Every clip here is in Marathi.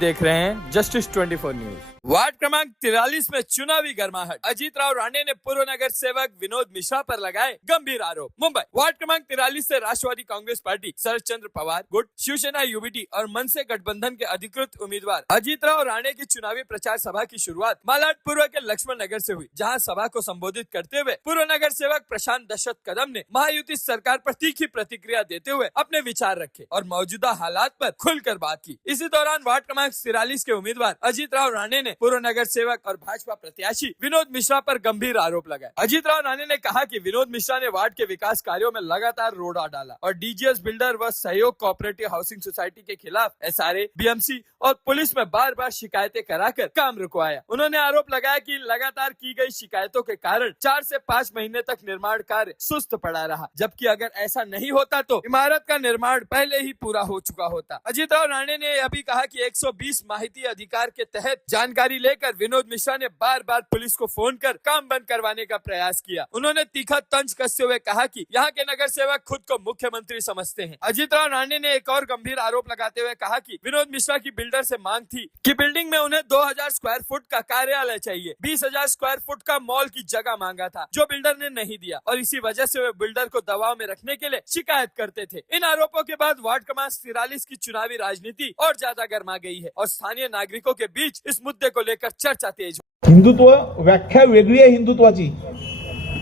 देख रहे हैं जस्टिस 24 न्यूज। वार्ड क्रमांक 43 में चुनावी गर्माहट। अजीत राव राणे ने पूर्व नगर सेवक विनोद मिश्रा पर लगाए गंभीर आरोप। मुंबई वार्ड क्रमांक 43 से राष्ट्रवादी कांग्रेस पार्टी, शरद चंद्र पवार गुट, शिवसेना यूबीटी और मनसे गठबंधन के अधिकृत उम्मीदवार अजीत राव राणे की चुनावी प्रचार सभा की शुरुआत मालाड पूर्व के लक्ष्मण नगर से हुई, जहां सभा को संबोधित करते हुए पूर्व नगर सेवक प्रशांत दशरथ कदम ने महायुति सरकार पर तीखी प्रतिक्रिया देते हुए अपने विचार रखे और मौजूदा हालात पर खुलकर बात की। इसी दौरान वार्ड क्रमांक 43 के उम्मीदवार अजीत राव राणे ने पूर्व नगर सेवक और भाजपा प्रत्याशी विनोद मिश्रा पर गंभीर आरोप लगाए। अजीत राव राणे ने कहा कि विनोद मिश्रा ने वार्ड के विकास कार्यों में लगातार रोड़ा डाला और डीजीएस बिल्डर व सहयोग कोऑपरेटिव हाउसिंग सोसाइटी के खिलाफ एसआरए, बीएमसी और पुलिस में बार बार शिकायतें कराकर काम रुकवाया। उन्होंने आरोप लगाया कि लगातार की गई शिकायतों के कारण 4 से 5 महीने तक निर्माण कार्य सुस्त पड़ा रहा, जबकि अगर ऐसा नहीं होता तो इमारत का निर्माण पहले ही पूरा हो चुका होता। अजीत राव राणे ने यह भी कहा कि 120 माहिती अधिकार के तहत जानकारी लेकर विनोद मिश्रा ने बार बार पुलिस को फोन कर काम बंद करवाने का प्रयास किया। उन्होंने तीखा तंज कसते हुए कहा कि यहाँ के नगर सेवक खुद को मुख्यमंत्री समझते हैं। अजीत राव राणे ने एक और गंभीर आरोप लगाते हुए कहा कि विनोद मिश्रा की बिल्डर से मांग थी कि बिल्डिंग में उन्हें 2000 स्क्वायर फुट का कार्यालय चाहिए, 20,000 स्क्वायर फुट का मॉल की जगह मांगा था, जो बिल्डर ने नहीं दिया और इसी वजह से वे बिल्डर को दबाव में रखने के लिए शिकायत करते थे। इन आरोपों के बाद वार्ड क्रमांक 43 की चुनावी राजनीति और ज्यादा गर्मा गई है और स्थानीय नागरिकों के बीच इस मुद्दे को लेकर चर्चा तेज। हिंदुत्व व्याख्या वेगळी आहे हिंदुत्वाची,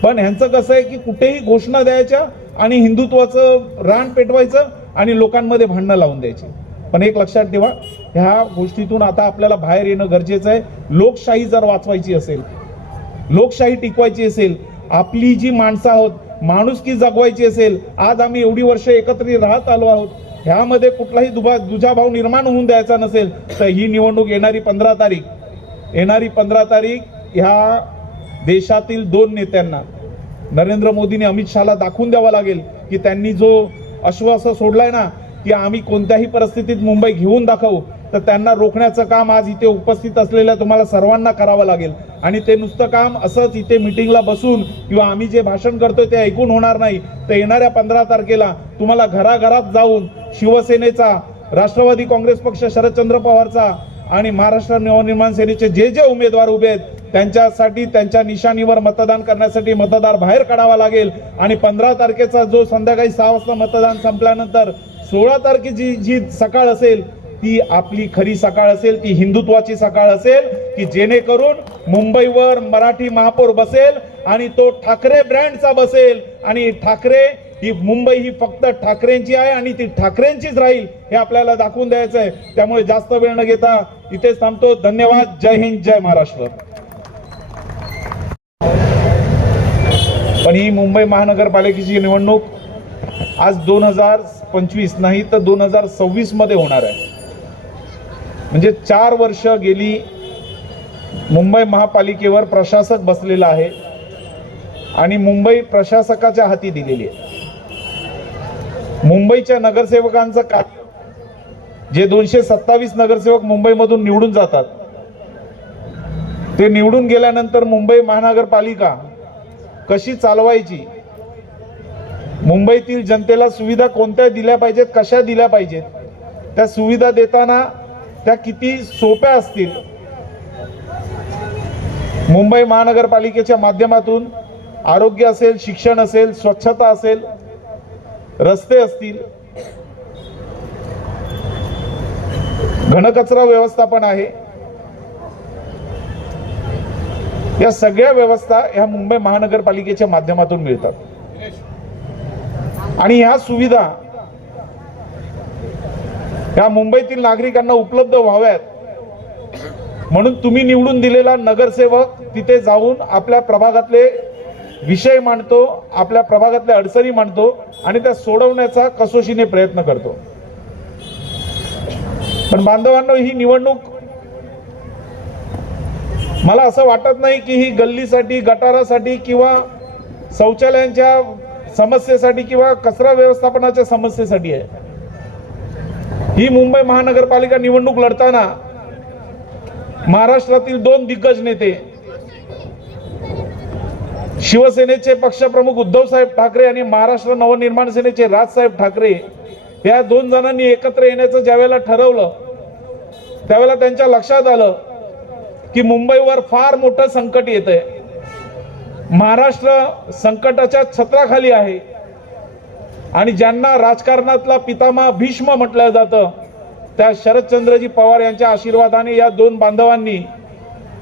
पण ह्यांचं कसं आहे की कुठेही घोषणा द्यायच्या आणि हिंदुत्वाचं रान पेटवायचं आणि लोकांमध्ये भांडणं लावून द्यायची। पण एक लक्षात ठेवा, ह्या गोष्टीतून आता आपल्याला बाहेर येणं गरजेचं आहे। लोकशाही जर वाचवायची असेल, लोकशाही टिकवायची असेल, आपली जी माणसं आहोत, माणुसकी जगवायची असेल, आज आम्ही एवढी वर्ष एकत्रित राहत आलो आहोत, ह्यामध्ये कुठलाही दुजाभाव निर्माण होऊन द्यायचा नसेल तर ही निवडणूक येणारी 15 तारीख ह्या देशातील 2 नेत्यांना नरेंद्र मोदींनी अमित शहाला दाखवून द्यावा लागेल की त्यांनी जो आश्वासन सोडलाय ना की आम्ही कोणत्याही परिस्थितीत मुंबई घेऊन दाखवू, तर त्यांना रोखण्याचं काम आज इथे उपस्थित असलेल्या तुम्हाला सर्वांना करावं लागेल। आणि ते नुसतं काम असंच इथे मीटिंगला बसून किंवा आम्ही जे भाषण करतोय ते ऐकून होणार नाही। तर येणाऱ्या 15 तारखेला तुम्हाला घराघरात जाऊन शिवसेनेचा, राष्ट्रवादी काँग्रेस पक्ष, शरदचंद्र पवारचा आणि महाराष्ट्र नवनिर्माण सेनेचे जे उमेदवार उभे आहेत त्यांच्यासाठी, त्यांच्या निशाणीवर मतदान करण्यासाठी मतदार बाहेर काढावा लागेल। आणि 15 तारखेचा जो संध्याकाळी 6 वाजता मतदान संपल्यानंतर 16 तारखेची जी सकाळ असेल ती आपली खरी सकाळ असेल, ती हिंदुत्वाची सकाळ असेल की जेणेकरून मुंबईवर मराठी महापौर बसेल आणि तो ठाकरे ब्रँडचा बसेल आणि ठाकरे ही मुंबई ही फक्त ठाकरेंची आहे आणि ती ठाकरेंचीच राहील हे आपल्याला दाखवून द्यायचं आहे। त्यामुळे जास्त वेळ न घेता इथेच थांबतो। धन्यवाद। जय हिंद, जय महाराष्ट्र। पण ही मुंबई महानगरपालिकेची निवडणूक आज 2025 नाही तर 2026 मध्ये होणार आहे। म्हणजे 4 वर्ष गेली मुंबई महापालिकेवर प्रशासक बसलेला आहे आणि मुंबई प्रशासकाच्या हाती दिलेली आहे। मुंबईच्या नगरसेवकांचं कार्य, जे 227 नगरसेवक मुंबईमधून निवडून जातात, ते निवडून गेल्यानंतर मुंबई महानगरपालिका कशी चालवायची, मुंबईतील जनतेला सुविधा कोणत्या दिल्या पाहिजेत, कशा दिल्या पाहिजेत, त्या सुविधा देताना त्या किती सोप्या असतील, मुंबई महानगरपालिकेच्या माध्यमातून आरोग्य असेल, शिक्षण असेल, स्वच्छता असेल, रस्ते असतील, घनकचरा व्यवस्थापन आहे, या सगळ्या व्यवस्था ह्या मुंबई महानगरपालिकेच्या माध्यमातून मिळतात। आणि ह्या सुविधा ह्या मुंबईतील नागरिकांना उपलब्ध व्हाव्यात म्हणून तुम्ही निवडून दिलेला नगरसेवक तिथे जाऊन आपल्या प्रभागातले विषय मांडतो, आपल्या प्रभागातल्या अडचणी मांडतो आणि त्या सोडवण्याचा कसोशीने प्रयत्न करतो। पण बांधवांनो, ही निवडणूक मला असं वाटत नाही की ही गल्लीसाठी, गटारासाठी किंवा शौचालयांच्या समस्येसाठी किंवा कचरा व्यवस्थापनाच्या समस्येसाठी आहे। ही मुंबई महानगरपालिका निवडणूक लढताना महाराष्ट्रातील 2 दिग्गज नेते, शिवसेनेचे पक्षप्रमुख उद्धव साहेब ठाकरे आणि महाराष्ट्र नवनिर्माण सेनेचे राजसाहेब ठाकरे, या 2 जणांनी एकत्र येण्याचं ज्यावेळेला ठरवलं त्यावेळेला त्यांच्या लक्षात आलं की मुंबईवर फार मोठं संकट येतंय, महाराष्ट्र संकटाच्या छत्राखाली आहे आणि ज्यांना राजकारणातला पितामह भीष्म म्हटलं जातं त्या शरदचंद्रजी पवार यांच्या आशीर्वादाने या दोन बांधवांनी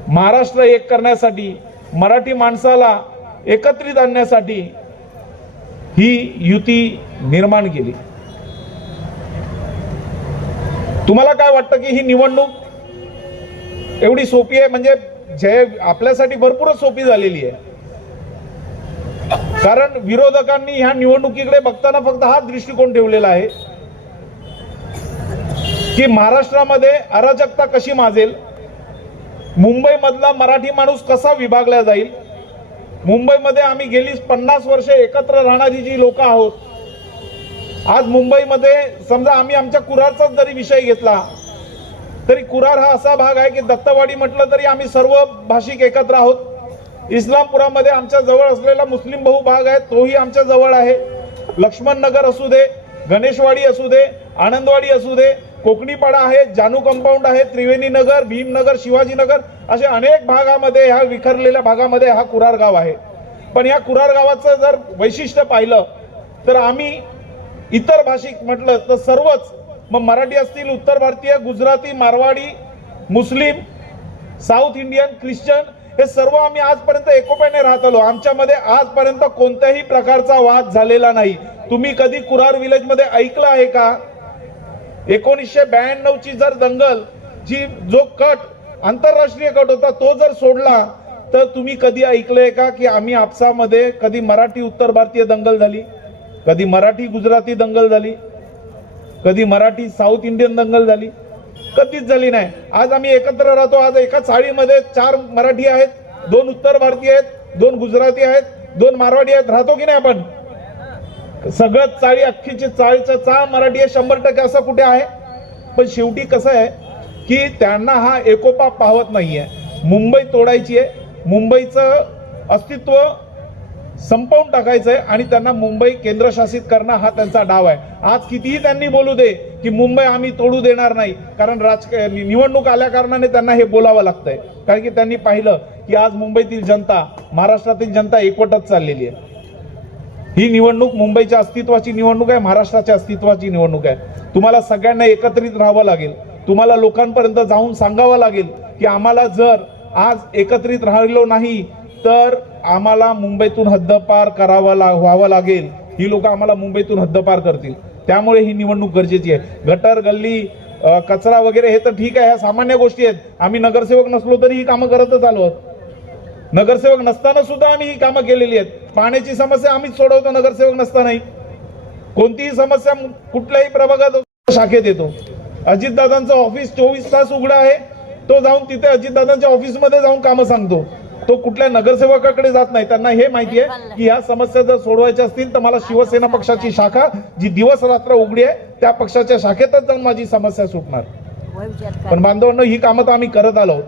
महाराष्ट्र एक करण्यासाठी, मराठी माणसाला एकत्रित आणण्यासाठी ही युती निर्माण केली. तुम्हाला काय वाटतं की ही निवडणूक एवढी सोपी आहे? म्हणजे जे आपल्यासाठी भरपूरच सोपी झालेली आहे, कारण विरोधकांनी ह्या निवडणुकीकडे बघताना फक्त हा दृष्टिकोन ठेवलेला आहे की महाराष्ट्रामध्ये अराजकता कशी माजेल, मुंबईमधला मराठी माणूस कसा विभागला जाईल, मुंबईमध्ये आम्ही गेली 50 वर्षे एकत्र राहणारी जी लोक आहोत, आज मुंबईमध्ये समजा आम्ही आमच्या कुरारचाच जरी विषय घेतला तरी कुरार हा असा भाग आहे की दत्तवाडी म्हटलं तरी आम्ही सर्व भाषिक एकत्र आहोत. इस्लामपुरामध्ये आमच्या जवळ असलेला मुस्लिम बहुभाग आहे, तोही आमच्या जवळ आहे. लक्ष्मण नगर असू दे, गणेशवाडी असू दे, आनंदवाडी असू दे, कोकणीपाडा आहे, जानू कंपाऊंड आहे, त्रिवेणी नगर, भीमनगर, शिवाजीनगर, असे अनेक भागामध्ये, ह्या विखरलेल्या भागामध्ये हा कुरार गाव आहे. पण या कुरार गावाचं जर वैशिष्ट्य पाहिलं तर आम्ही इतर भाषिक म्हटलं तर सर्वच, मग मराठी असतील, उत्तर भारतीय, गुजराती, मारवाडी, मुस्लिम, साऊथ इंडियन, ख्रिश्चन, हे सर्व आम्ही आजपर्यंत एकोप्याने राहत आलो. आमच्यामध्ये आजपर्यंत कोणत्याही प्रकारचा वाद झालेला नाही. तुम्ही कधी कुरार विलेज मध्ये ऐकलं आहे का? 1992 ची जर दंगल, जी जो कट आंतरराष्ट्रीय कट होता, तो जर सोडला तर तुम्ही कधी ऐकलंय का की आम्ही आपसामध्ये कधी मराठी उत्तर भारतीय दंगल झाली, कधी मराठी गुजराती दंगल झाली, कधी मराठी साऊथ इंडियन दंगल झाली? कधीच झाली नाही. आज आम्ही एकत्र राहतो. आज एका चाळीमध्ये 4 मराठी आहेत, 2 उत्तर भारतीय आहेत, 2 गुजराती आहेत, 2 मारवाडी आहेत. राहतो की नाही आपण? सगळं चाळी, अख्खीची चाळीचं चाळ मराठी आहे 100%. असं कुठे आहे? पण शेवटी कसं आहे की त्यांना हा एकोपा पाहत नाहीये. मुंबई तोडायची आहे, मुंबईचं अस्तित्व संपवून टाकायचंय आणि त्यांना मुंबई केंद्रशासित करणं हा त्यांचा डाव आहे. आज कितीही त्यांनी बोलू दे की मुंबई आम्ही तोडू देणार नाही, कारण निवडणूक आल्या कारणाने त्यांना हे बोलावं लागतंय. कारण की त्यांनी पाहिलं की आज मुंबईतील जनता, महाराष्ट्रातील जनता एकवटच चाललेली आहे. ही निवडणूक मुंबईच्या अस्तित्वाची निवडणूक आहे, महाराष्ट्राच्या अस्तित्वाची निवडणूक आहे. तुम्हाला सगळ्यांना एकत्रित राहावं लागेल. तुम्हाला लोकांपर्यंत जाऊन सांगावं लागेल की आम्हाला जर आज एकत्रित राहिलो नाही तर आम्हाला मुंबईतून हद्दपार व्हावं लागेल. ही लोक आम्हाला मुंबईतून हद्दपार करतील. त्यामुळे ही निवडणूक गरजेची आहे. गटर, गल्ली, कचरा वगैरे हे तर ठीक आहे, ह्या सामान्य गोष्टी आहेत. आम्ही नगरसेवक नसलो तरी ही कामं करतच आलो आहोत. नगरसेवक नसताना सुद्धा आम्ही ही कामं केलेली आहेत. पाण्याची समस्या आम्हीच सोडवतो नगरसेवक नसतानाही. कोणतीही समस्या कुठल्याही प्रभागात शाखेत येतो. अजितदादांचं ऑफिस 24 तास उघडं आहे, तो जाऊन तिथे अजितदादांच्या ऑफिसमध्ये जाऊन कामं सांगतो. तो कुठल्या नगरसेवकाकडे जात नाही. त्यांना हे माहिती आहे की ह्या समस्या जर सोडवायच्या असतील तर मला शिवसेना पक्षाची शाखा जी दिवस रात्र उघडी आहे त्या पक्षाच्या शाखेतच जाऊन माझी समस्या सुटणार. पण बांधवांनो, ही कामं तर आम्ही करत आलो.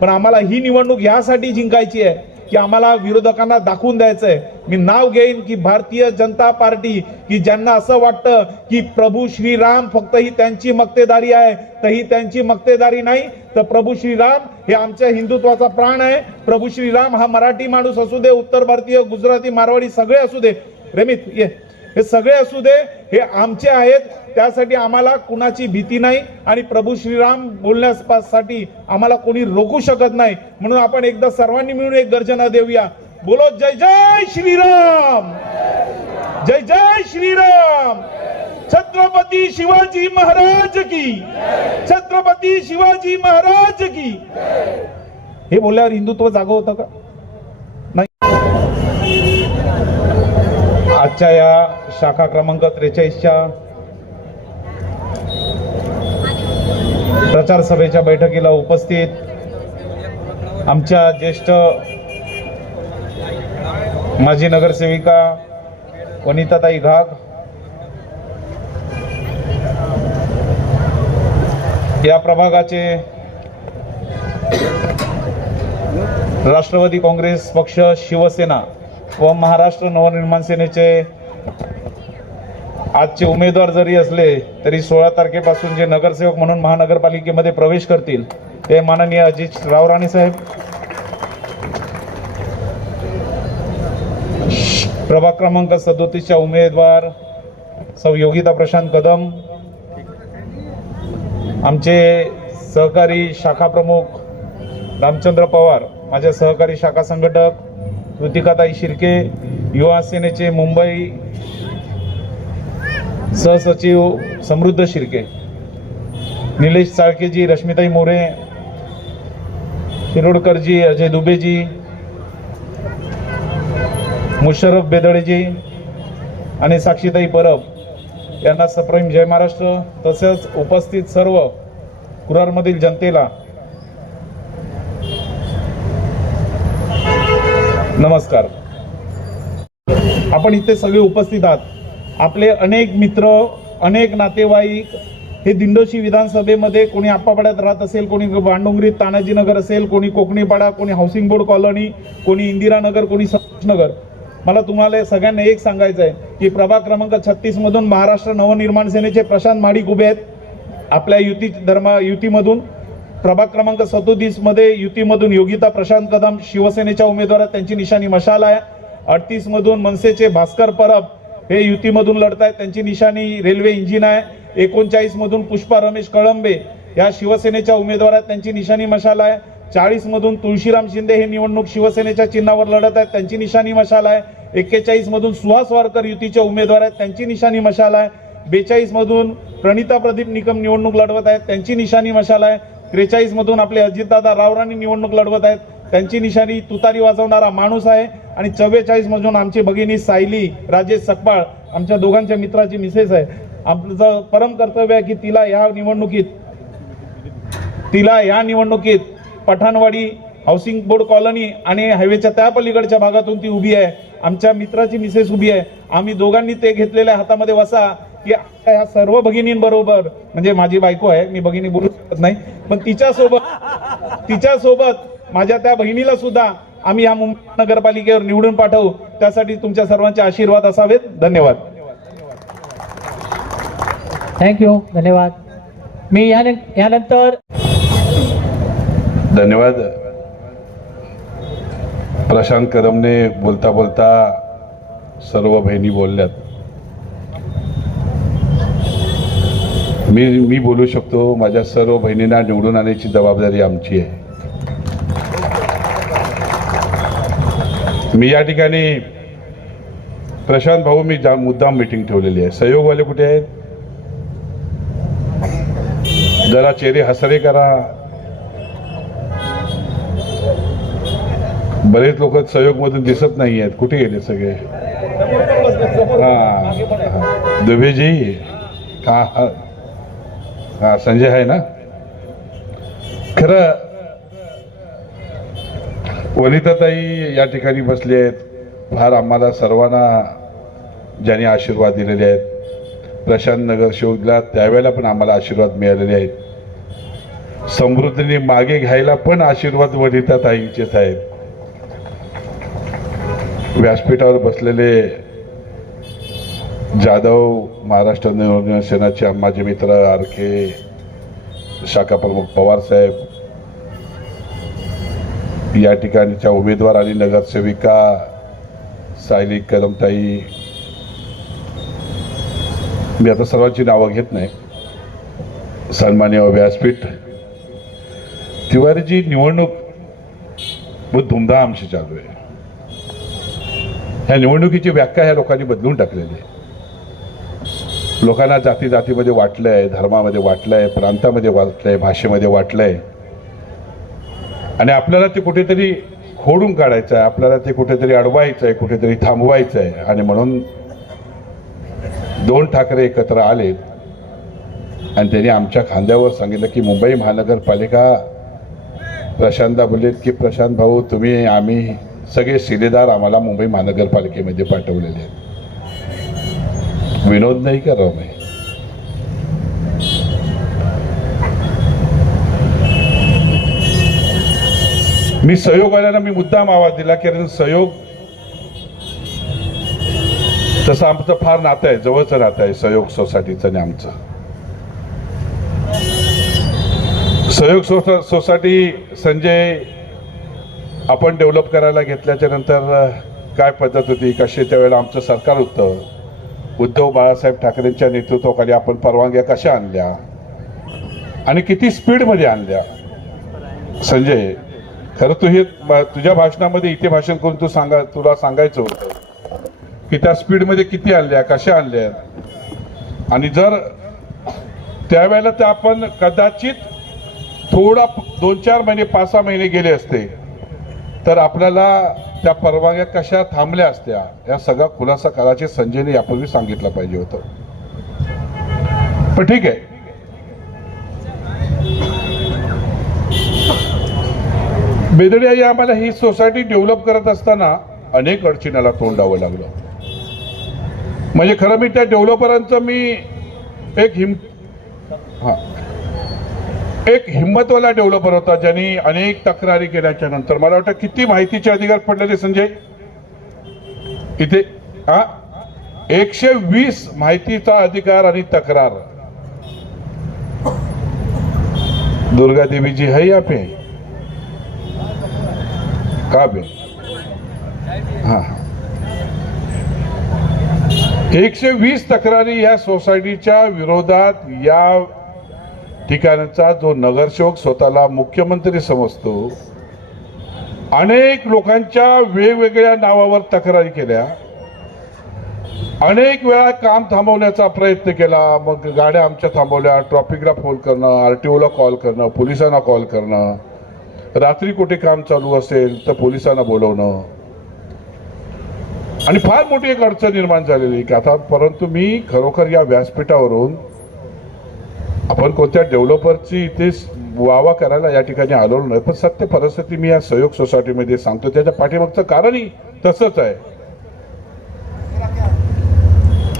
पण आम्हाला ही निवडणूक यासाठी जिंकायची आहे की आम्हाला विरोधकांना दाखवून द्यायचंय. मी नाव घेईन की भारतीय जनता पार्टी, की ज्यांना असं वाटतं की प्रभू श्रीराम फक्त ही त्यांची मक्तेदारी आहे, तर ही त्यांची मक्तेदारी नाही. तर प्रभू श्रीराम हे आमच्या हिंदुत्वाचा प्राण आहे. प्रभू श्रीराम हा मराठी माणूस असू दे, उत्तर भारतीय, गुजराती, मारवाडी सगळे असू दे, रेमित ये, हे सगळे असू दे, हे आमचे आहेत. त्यासाठी आम्हाला कुणाची भीती नाही आणि प्रभू श्रीराम बोलण्यासाठी आम्हाला कोणी रोखू शकत नाही. म्हणून आपण एकदा सर्वांनी मिळून एक गर्जना देऊया. बोलो जय जय श्रीराम, जय जय श्रीराम. छत्रपती शिवाजी महाराज की, छत्रपती शिवाजी महाराज की. हे बोलल्यावर हिंदुत्व जागं होतं का? नाही. आजच्या या शाखा क्रमांक 43च्या प्रचार सभेच्या बैठकीला उपस्थित आमच्या ज्येष्ठ माजी नगरसेविका वनिताताई घाग, या प्रभागाचे राष्ट्रवादी काँग्रेस पक्ष, शिवसेना व महाराष्ट्र नवनिर्माण सेनेचे आजचे उमेदवार जरी असले तरी 16 तारखेपासून जे नगरसेवक म्हणून महानगरपालिकेमध्ये प्रवेश करतील ते माननीय अजितराव राणे साहेब, प्रभाग क्रमांक 37च्या उमेदवार सौ योगिता प्रशांत कदम, आमचे सहकारी शाखा प्रमुख रामचंद्र पवार, माझे सहकारी शाखा संघटक कृतिकाताई शिर्के, युवा सेनेचे मुंबई सहसचिव समृद्ध शिर्के, निलेश चाळकेजी, रश्मिताई मोरे, शिरोडकरजी, अजय दुबेजी, मुशर्रफ बेदळेजी आणि साक्षीताई परब यांना सप्रेम जय महाराष्ट्र. तसेच उपस्थित सर्व कुरारमधील जनतेला नमस्कार. आपण इथे सगळे उपस्थित आहात. आपले अनेक मित्र, अनेक नातेवाईक हे दिंडोशी विधानसभेमध्ये, कोणी आप्पापाड्यात राहत असेल, कोणी बांडोंगरीत तानाजीनगर असेल, कोणी कोकणीपाडा, कोणी हाऊसिंग बोर्ड कॉलनी, कोणी इंदिरानगर, कोणी संतोषनगर. मला तुम्हाला सगळ्यांना एक सांगायचं आहे की प्रभाग क्रमांक 36 मधून महाराष्ट्र नवनिर्माण सेनेचे प्रशांत महाडिक उभे आहेत. आपल्या युतीमधून प्रभाग क्रमांक 37 मध्ये युतीमधून योगिता प्रशांत कदम शिवसेनेच्या उमेदवार आहेत, त्यांची निशाणी मशाल आहे. 38 मधून मनसेचे भास्कर परब हे युतीमधून लढत आहेत, त्यांची निशाणी रेल्वे इंजिन आहे. 39 मधून पुष्पा रमेश कळंबे या शिवसेनेच्या उमेदवार आहेत, त्यांची निशाणी मशाल आहे. 40 मधून तुळशीराम शिंदे हे निवडणूक शिवसेनेच्या चिन्हावर लढत आहेत, त्यांची निशाणी मशाल आहे. 41 मधून सुहास वारकर युतीचे उमेदवार आहेत, त्यांची निशाणी मशाल आहे. 42 मधून प्रणिता प्रदीप निकम निवडणूक लढवत आहेत, त्यांची निशाणी मशाल आहे. 43 मधून आपले अजितदादा रावराणी निवडणूक लढवत आहेत, त्यांची निशाणी तुतारी वाजवणारा माणूस आहे. आणि 44 मधून आमची भगिनी सायली राजेश सकपाळ, आमच्या दोघांच्या मित्राची मिसेस आहे. आमचं परम कर्तव्य आहे की तिला या निवडणुकीत पठाणवाडी हाऊसिंग बोर्ड कॉलनी आणि हायवेच्या त्या पलीकडच्या भागातून ती उभी आहे. आमच्या मित्राची मिसेस उभी आहे. आम्ही दोघांनी ते घेतलेल्या हातामध्ये वसा की ह्या सर्व भगिनींबरोबर, म्हणजे माझी बायको आहे, मी भगिनी बोलू शकत नाही, पण तिच्यासोबत माझ्या त्या बहिणीला सुद्धा आम्ही या मुंबई नगरपालिकेवर निवडून पाठवू. त्यासाठी तुमच्या सर्वांचे आशीर्वाद असावेत. धन्यवाद. थँक्यू. धन्यवाद. मी यानंतर धन्यवाद. प्रशांत कदमने बोलता बोलता सर्व बहिणी बोलल्यात. मी बोलू शकतो. माझ्या सर्व बहिणींना निवडून आणण्याची जबाबदारी आमची आहे. मी या ठिकाणी प्रशांत भाऊ, मी मुद्दाम मीटिंग ठेवलेली आहे. सहयोगवाले कुठे आहेत? जरा चेहरे हसरे करा. बरेच लोक सहयोगमधून दिसत नाही आहेत. कुठे गेले सगळे? दुबेजी हा संजय आहे ना. खरं वनिताताई या ठिकाणी बसले आहेत. फार आम्हाला सर्वांना ज्यांनी आशीर्वाद दिलेले आहेत. प्रशांत नगरसेवकला त्यावेळेला पण आम्हाला आशीर्वाद मिळालेले आहेत. समृद्धीने मागे घ्यायला पण आशीर्वाद वनिताताईंचेच आहेत. व्यासपीठावर बसलेले जाधव, महाराष्ट्र नवनिर्माण सेनेचे माझे मित्र आरके, शाखा प्रमुख पवार साहेब, या ठिकाणच्या उमेदवार आणि नगरसेविका सायली कदमताई, मी आता सर्वांची नावं घेत नाही. सन्माननीय व्यासपीठ, तिवारीची निवडणूक बहुत धूमधामशी चालू आहे. ह्या निवडणुकीची व्याख्या ह्या लोकांनी बदलून टाकलेली आहे. लोकांना जातीमध्ये वाटलंय, धर्मामध्ये वाटलंय, प्रांतामध्ये वाटलंय, भाषेमध्ये वाटलंय. आणि आपल्याला ते कुठेतरी खोडून काढायचं आहे, आपल्याला ते कुठेतरी अडवायचं आहे, कुठेतरी थांबवायचं आहे. आणि म्हणून 2 ठाकरे एकत्र आलेत आणि त्यांनी आमच्या खांद्यावर सांगितलं की मुंबई महानगरपालिका, प्रशांतदा बोललेत की प्रशांत भाऊ, तुम्ही आम्ही सगळे शिलेदार आम्हाला मुंबई महानगरपालिकेमध्ये पाठवलेले आहेत. विनोद नाही करावं मी. मी सहयोगवाल्यांना मी मुद्दाम आवाज दिला, कारण सहयोग तसं आमचं फार नातं आहे, जवळचं नातं आहे सहयोग सोसायटीचं आणि आमचं. सहयोग सोसायटी संजय आपण डेव्हलप करायला घेतल्याच्या नंतर काय पद्धत होती, कशी त्यावेळेला आमचं सरकार होतं, उद्धव बाळासाहेब ठाकरेंच्या नेतृत्वाखाली आपण परवानग्या कशा आणल्या आणि किती स्पीडमध्ये आणल्या. संजय, खरं तू हे तुझ्या भाषणामध्ये इथे भाषण करून तुला सांगायचं होतं की त्या स्पीडमध्ये किती आणल्या, कशा आणल्या. आणि जर त्यावेळेला ते आपण कदाचित थोडा 2-4 महिने 5-6 महिने गेले असते तर आपल्याला त्या परवानग्या कशा थांबल्या असत्या, या सगळा खुलासा कदाचित संजयने यापूर्वी सांगितलं पाहिजे होतं. पण ठीक आहे. बेदडे आई, आम्हाला ही सोसायटी डेव्हलप करत असताना अनेक अडचणीला तोंड द्यावं लागलं. म्हणजे खरं मी त्या डेव्हलपरांचं एक हिंमतवाला डेव्हलपर होता ज्यांनी अनेक तक्रारी केल्याच्या नंतर मला वाटतं किती माहितीचे अधिकार पडलेले संजय इथे. 120 माहितीचा अधिकार आणि तक्रार. दुर्गा देवी जी है यहाँ पे का बे? हाँ, 120 तक्रारी या सोसायटीच्या विरोधात या ठिकाणचा जो नगरसेवक स्वतःला मुख्यमंत्री समजतो, अनेक लोकांच्या वेगवेगळ्या नावावर तक्रारी केल्या, अनेक वेळा काम थांबवण्याचा प्रयत्न केला. मग गाड्या आमच्या थांबवल्या, ट्रॅफिकला फोन करणं, आरटीओला कॉल करणं, पोलिसांना कॉल करणं, रात्री कुठे काम चालू असेल तर पोलिसांना बोलवणं, आणि फार मोठी एक अडचण निर्माण झालेली की आता. परंतु मी खरोखर या व्यासपीठावरून आपण कोणत्या डेव्हलपरची इथे वावा करायला या ठिकाणी आलो नाही, पण सत्य परिस्थिती मी या सहयोग सोसायटीमध्ये सांगतो. त्याच्या पाठीमागचं कारणही तसंच आहे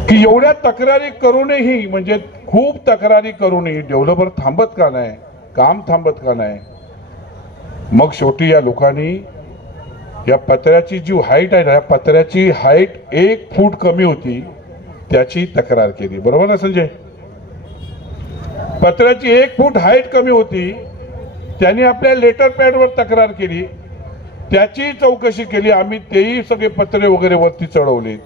की एवढ्या तक्रारी करूनही, म्हणजे खूप तक्रारी करूनही डेव्हलपर थांबत का नाही, काम थांबत का नाही. मग शेवटी या लोकांनी या पत्र्याची जी हाईट आहे ना, या पत्र्याची हाईट 1 फूट कमी होती त्याची तक्रार केली. बरोबर ना संजय? पत्र्याची 1 फूट हाईट कमी होती, त्यांनी आपल्या लेटर पॅडवर तक्रार केली, त्याची चौकशी केली. आम्ही तेही सगळे पत्रे वगैरे वरती चढवले.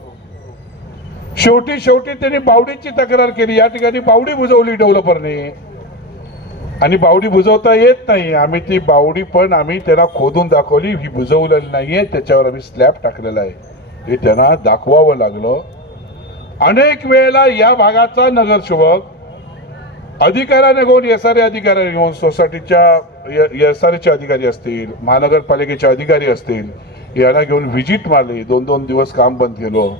शेवटी त्यांनी बावडीची तक्रार केली. या ठिकाणी बावडी बुजवली डेव्हलपरने, आणि बावडी बुजवता येत नाही. आम्ही ती बावडी पण आम्ही त्यांना खोदून दाखवली, ही बुजवलेली नाहीये, त्याच्यावर आम्ही स्लॅब टाकलेला आहे, हे त्यांना दाखवावं लागलं. अनेक वेळेला या भागाचा नगरसेवक अधिकाऱ्याने घेऊन, एसआरए अधिकाऱ्याने घेऊन, सोसायटीच्या एसआरएचे अधिकारी असतील, महानगरपालिकेचे अधिकारी असतील, यांना घेऊन व्हिजिट मारली. 2-2 दिवस काम बंद केलं.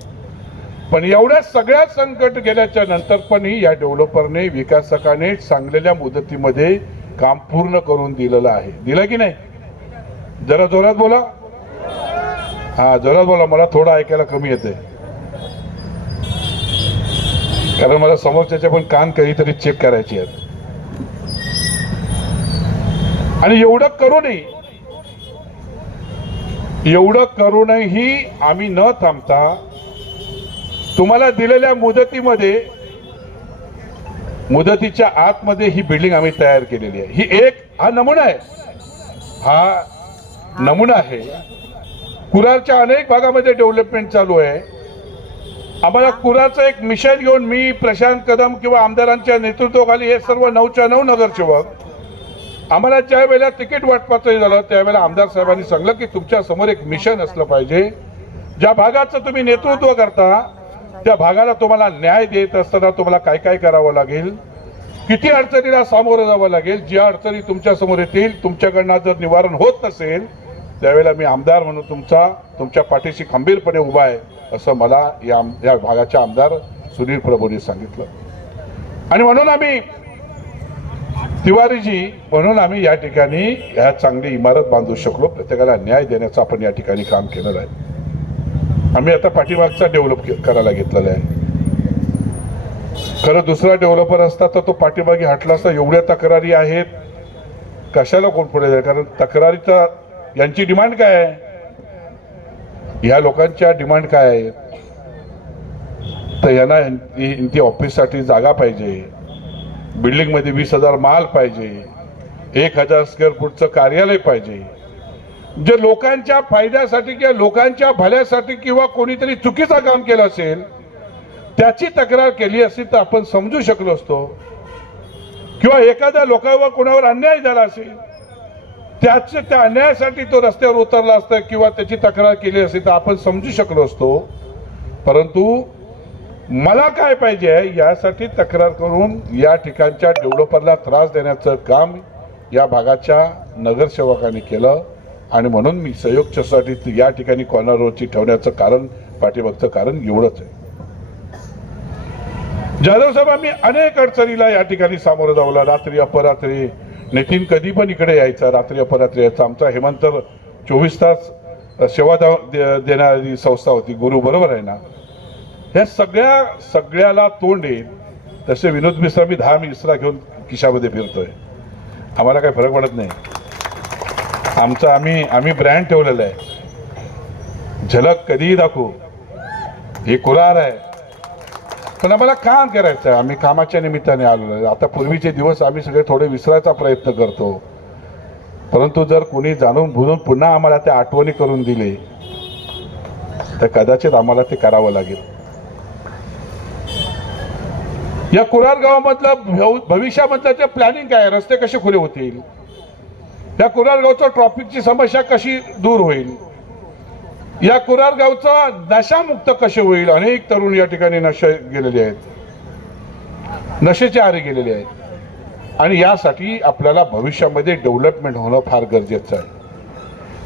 पण एवढ्या सगळ्या संकट गेल्याच्या नंतर पण या डेव्हलपरने, विकासकाने सांगलेल्या मुदतीमध्ये काम पूर्ण करून दिलेलं आहे. दिलं की नाही? जरा जोरात बोला. हा, जोरात बोला, मला थोडं ऐकायला कमी येते, कारण मला समोरच्याचे पण कान कधीतरी चेक करायचे आहेत. आणि एवढं करूनही आम्ही न थांबता तुम्हाला दिलेल्या मुदतीच्या आतमध्ये ही बिल्डिंग आम्ही तयार केलेली आहे. हा नमुना आहे. कुरारच्या अनेक भागामध्ये डेव्हलपमेंट चालू आहे. आम्हाला कुरारचं एक मिशन घेऊन मी, प्रशांत कदम किंवा आमदारांच्या नेतृत्वाखाली हे सर्व 9च्या 9 नगरसेवक, आम्हाला ज्या वेळेला तिकीट वाटपाचं झालं त्यावेळेला आमदार साहेबांनी सांगलं की तुमच्या समोर एक मिशन असलं पाहिजे. ज्या भागाचं तुम्ही नेतृत्व करता त्या भागाला तुम्हाला न्याय देत असताना तुम्हाला काय काय करावं लागेल, किती अडचणीला सामोरं जावं लागेल. ज्या अडचणी तुमच्या समोर येतील, तुमच्याकडनं जर निवारण होत नसेल त्यावेळेला मी आमदार म्हणून तुमच्या पाठीशी खंबीरपणे उभा आहे, असं मला या भागाच्या आमदार सुनील प्रभूंनी सांगितलं. आणि म्हणून आम्ही तिवारीजी, म्हणून आम्ही या ठिकाणी या चांगली इमारत बांधू शकलो. प्रत्येकाला न्याय देण्याचं आपण या ठिकाणी काम केलेलं आहे. आम्ही आता पाठीमागचा डेव्हलप करायला घेतलेला आहे. खरं दुसरा डेव्हलपर असता तर तो पाठीमागे हटला असता. एवढ्या तक्रारी आहेत, कशाला कोण पुढे जाईल? कारण तक्रारीचा यांची डिमांड काय आहे, ह्या लोकांच्या डिमांड काय आहे? तर यांना ती ऑफिससाठी जागा पाहिजे, बिल्डिंगमध्ये 20,000 माल पाहिजे, 1,000 स्क्वेअर फूटचं कार्यालय पाहिजे, जे लोकांच्या फायद्यासाठी किंवा लोकांच्या भल्यासाठी किंवा कोणीतरी चुकीचं काम केलं असेल त्याची तक्रार केली असती तर आपण समजू शकलो असतो, किंवा एखाद्या लोकांवर कोणावर अन्याय झाला असेल त्या अन्यायासाठी तो रस्त्यावर उतरला असता किंवा त्याची तक्रार केली असती तर आपण समजू शकलो असतो. परंतु मला काय पाहिजे यासाठी तक्रार करून या ठिकाणच्या डेव्हलपरला त्रास देण्याचं काम या भागाच्या नगरसेवकांनी केलं आणि म्हणून मी संयोगच्यासाठी या ठिकाणी कॉर्नर रोडची ठेवण्याचं कारण पाठीमागचं कारण एवढंच आहे. जाधव साहेब, आम्ही अनेक अडचणीला या ठिकाणी सामोरं जावला. रात्री अपरात्री नितीन कधी पण इकडे यायचा, रात्री अपरात्री यायचा. आमचा हेमंत 24 तास सेवा देणारी संस्था होती गुरु, बरोबर आहे ना. ह्या सगळ्याला तोंड येईल तसे विनोद मिश्रा मी 10 मिश्रा घेऊन खिशामध्ये फिरतोय. आम्हाला काही फरक पडत नाही. आमचा आम्ही ब्रँड ठेवलेला आहे, झलक कधीही दाखवू. हे कुरार आहे, पण आम्हाला काम करायचं आहे. आम्ही कामाच्या निमित्ताने आलेलो आहे. आता पूर्वीचे दिवस आम्ही सगळे थोडे विसरायचा प्रयत्न करतो, परंतु जर कोणी जाणून बुजून पुन्हा आम्हाला त्या आठवणी करून दिले तर कदाचित आम्हाला ते करावं लागेल. या कुरार गावामधलं भविष्यामधलं प्लॅनिंग काय, रस्ते कसे खुले होतील, या कुरार गावचं ट्रॉफिकची समस्या कशी दूर होईल, या कुरार गावचं नशामुक्त कसे होईल. अनेक तरुण या ठिकाणी नशे गेलेले आहेत, नशेचे आहारी गेलेले आहेत आणि यासाठी आपल्याला भविष्यामध्ये डेव्हलपमेंट होणं फार गरजेचं आहे.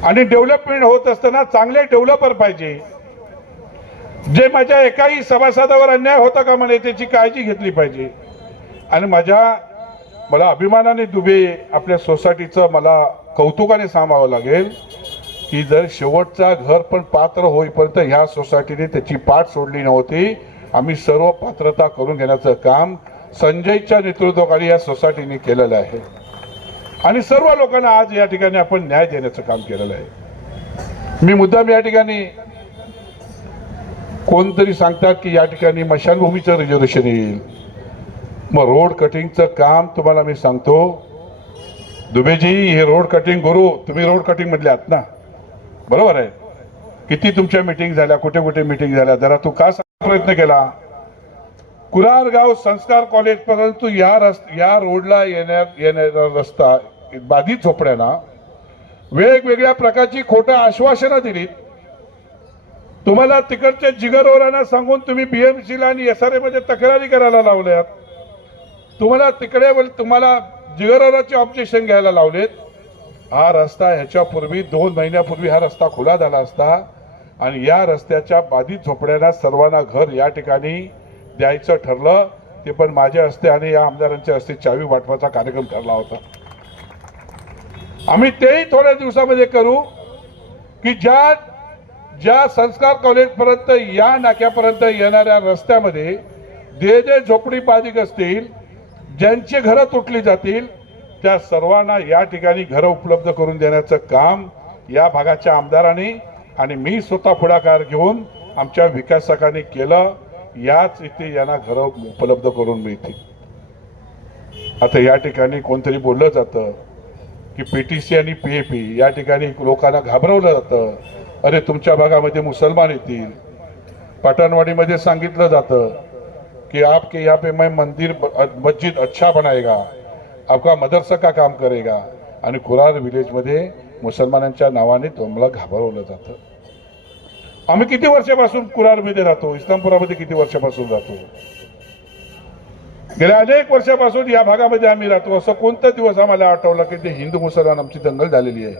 आणि डेव्हलपमेंट होत असताना चांगले डेव्हलपर पाहिजे, जे माझ्या एकाही सभासदावर अन्याय होता का म्हणे त्याची काळजी घेतली पाहिजे. आणि मला अभिमानाने दुबे आपल्या सोसायटीचं मला कौतुकाने सांगावं लागेल की जर शेवटचा घर पण पात्र होईपर्यंत ह्या सोसायटीने त्याची पाठ सोडली नव्हती. आम्ही सर्व पात्रता करून घेण्याचं काम संजयच्या नेतृत्वाखाली या सोसायटीने केलेलं आहे आणि सर्व लोकांना आज या ठिकाणी आपण न्याय देण्याचं काम केलेलं आहे. मी मुद्दाम या ठिकाणी, कोणतरी सांगतात की या ठिकाणी मशानभूमीचं रिझर्वेशन येईल, मग रोड कटिंगचं काम तुम्हाला मी सांगतो. दुबेजी, हे रोड कटिंग गुरु, तुम्ही रोड कटिंग मधले आहात ना, बरोबर आहे. किती तुमच्या मीटिंग झाल्या, कुठे कुठे मीटिंग झाल्या, जरा तू का प्रयत्न केला. कुरारगाव संस्कार कॉलेज पर्यंत या रोडला येणारा रस्ता बाधित झोपड्यांना वेगवेगळ्या प्रकारची खोटं आश्वासनं दिलीत. तुम्हाला तिकडच्या जिगरवरांना सांगून तुम्ही BMC ला आणि SRA मध्ये तक्रारी करायला लावल्यात. तुम्हाला जिगरवराचे ऑब्जेक्शन घ्यायला लावलेत. हा रस्ता ह्याच्यापूर्वी 2 महिन्यापूर्वी हा रस्ता खुला झाला असता आणि या रस्त्याच्या बाधित झोपड्यांना सर्वांना घर या ठिकाणी द्यायचं ठरलं. ते पण माझ्या हस्ते आणि या आमदारांच्या हस्ते चावी वाटपाचा कार्यक्रम ठरला होता. आम्ही तेही थोड्या दिवसामध्ये करू की ज्या संस्कार कॉलेज पर्यंत या नाक्यापर्यंत येणाऱ्या रस्त्यामध्ये जे झोपडी बाधित असतील, ज्यांची घरं तुटली जातील, त्या सर्वांना या ठिकाणी घरं उपलब्ध करून देण्याचं काम या भागाच्या आमदारांनी आणि मी स्वतः पुढाकार घेऊन आमच्या विकासकांनी केलं. याच इथे यांना घरं उपलब्ध करून मिळतील. आता या ठिकाणी कोणतरी बोललं जातं की PTC आणि PAP या ठिकाणी लोकांना घाबरवलं जातं. अरे तुमच्या भागामध्ये मुसलमान येतील. पठाणवाडीमध्ये सांगितलं जातं कि आपके यहाँ पे मैं मंदिर मस्जिद अच्छा बनाएगा, आपका मदरसा का काम करेगा. आणि कुरार विलेज मध्ये मुसलमानांच्या नावाने तुम्हाला घाबरवलं जातं. आम्ही किती वर्षापासून कुरारमध्ये राहतो, इस्लामपुरामध्ये किती वर्षापासून राहतो, गेल्या अनेक वर्षापासून या भागामध्ये आम्ही राहतो. असं कोणता दिवस आम्हाला आठवला की ते हिंदू मुसलमान आमची दंगल झालेली आहे?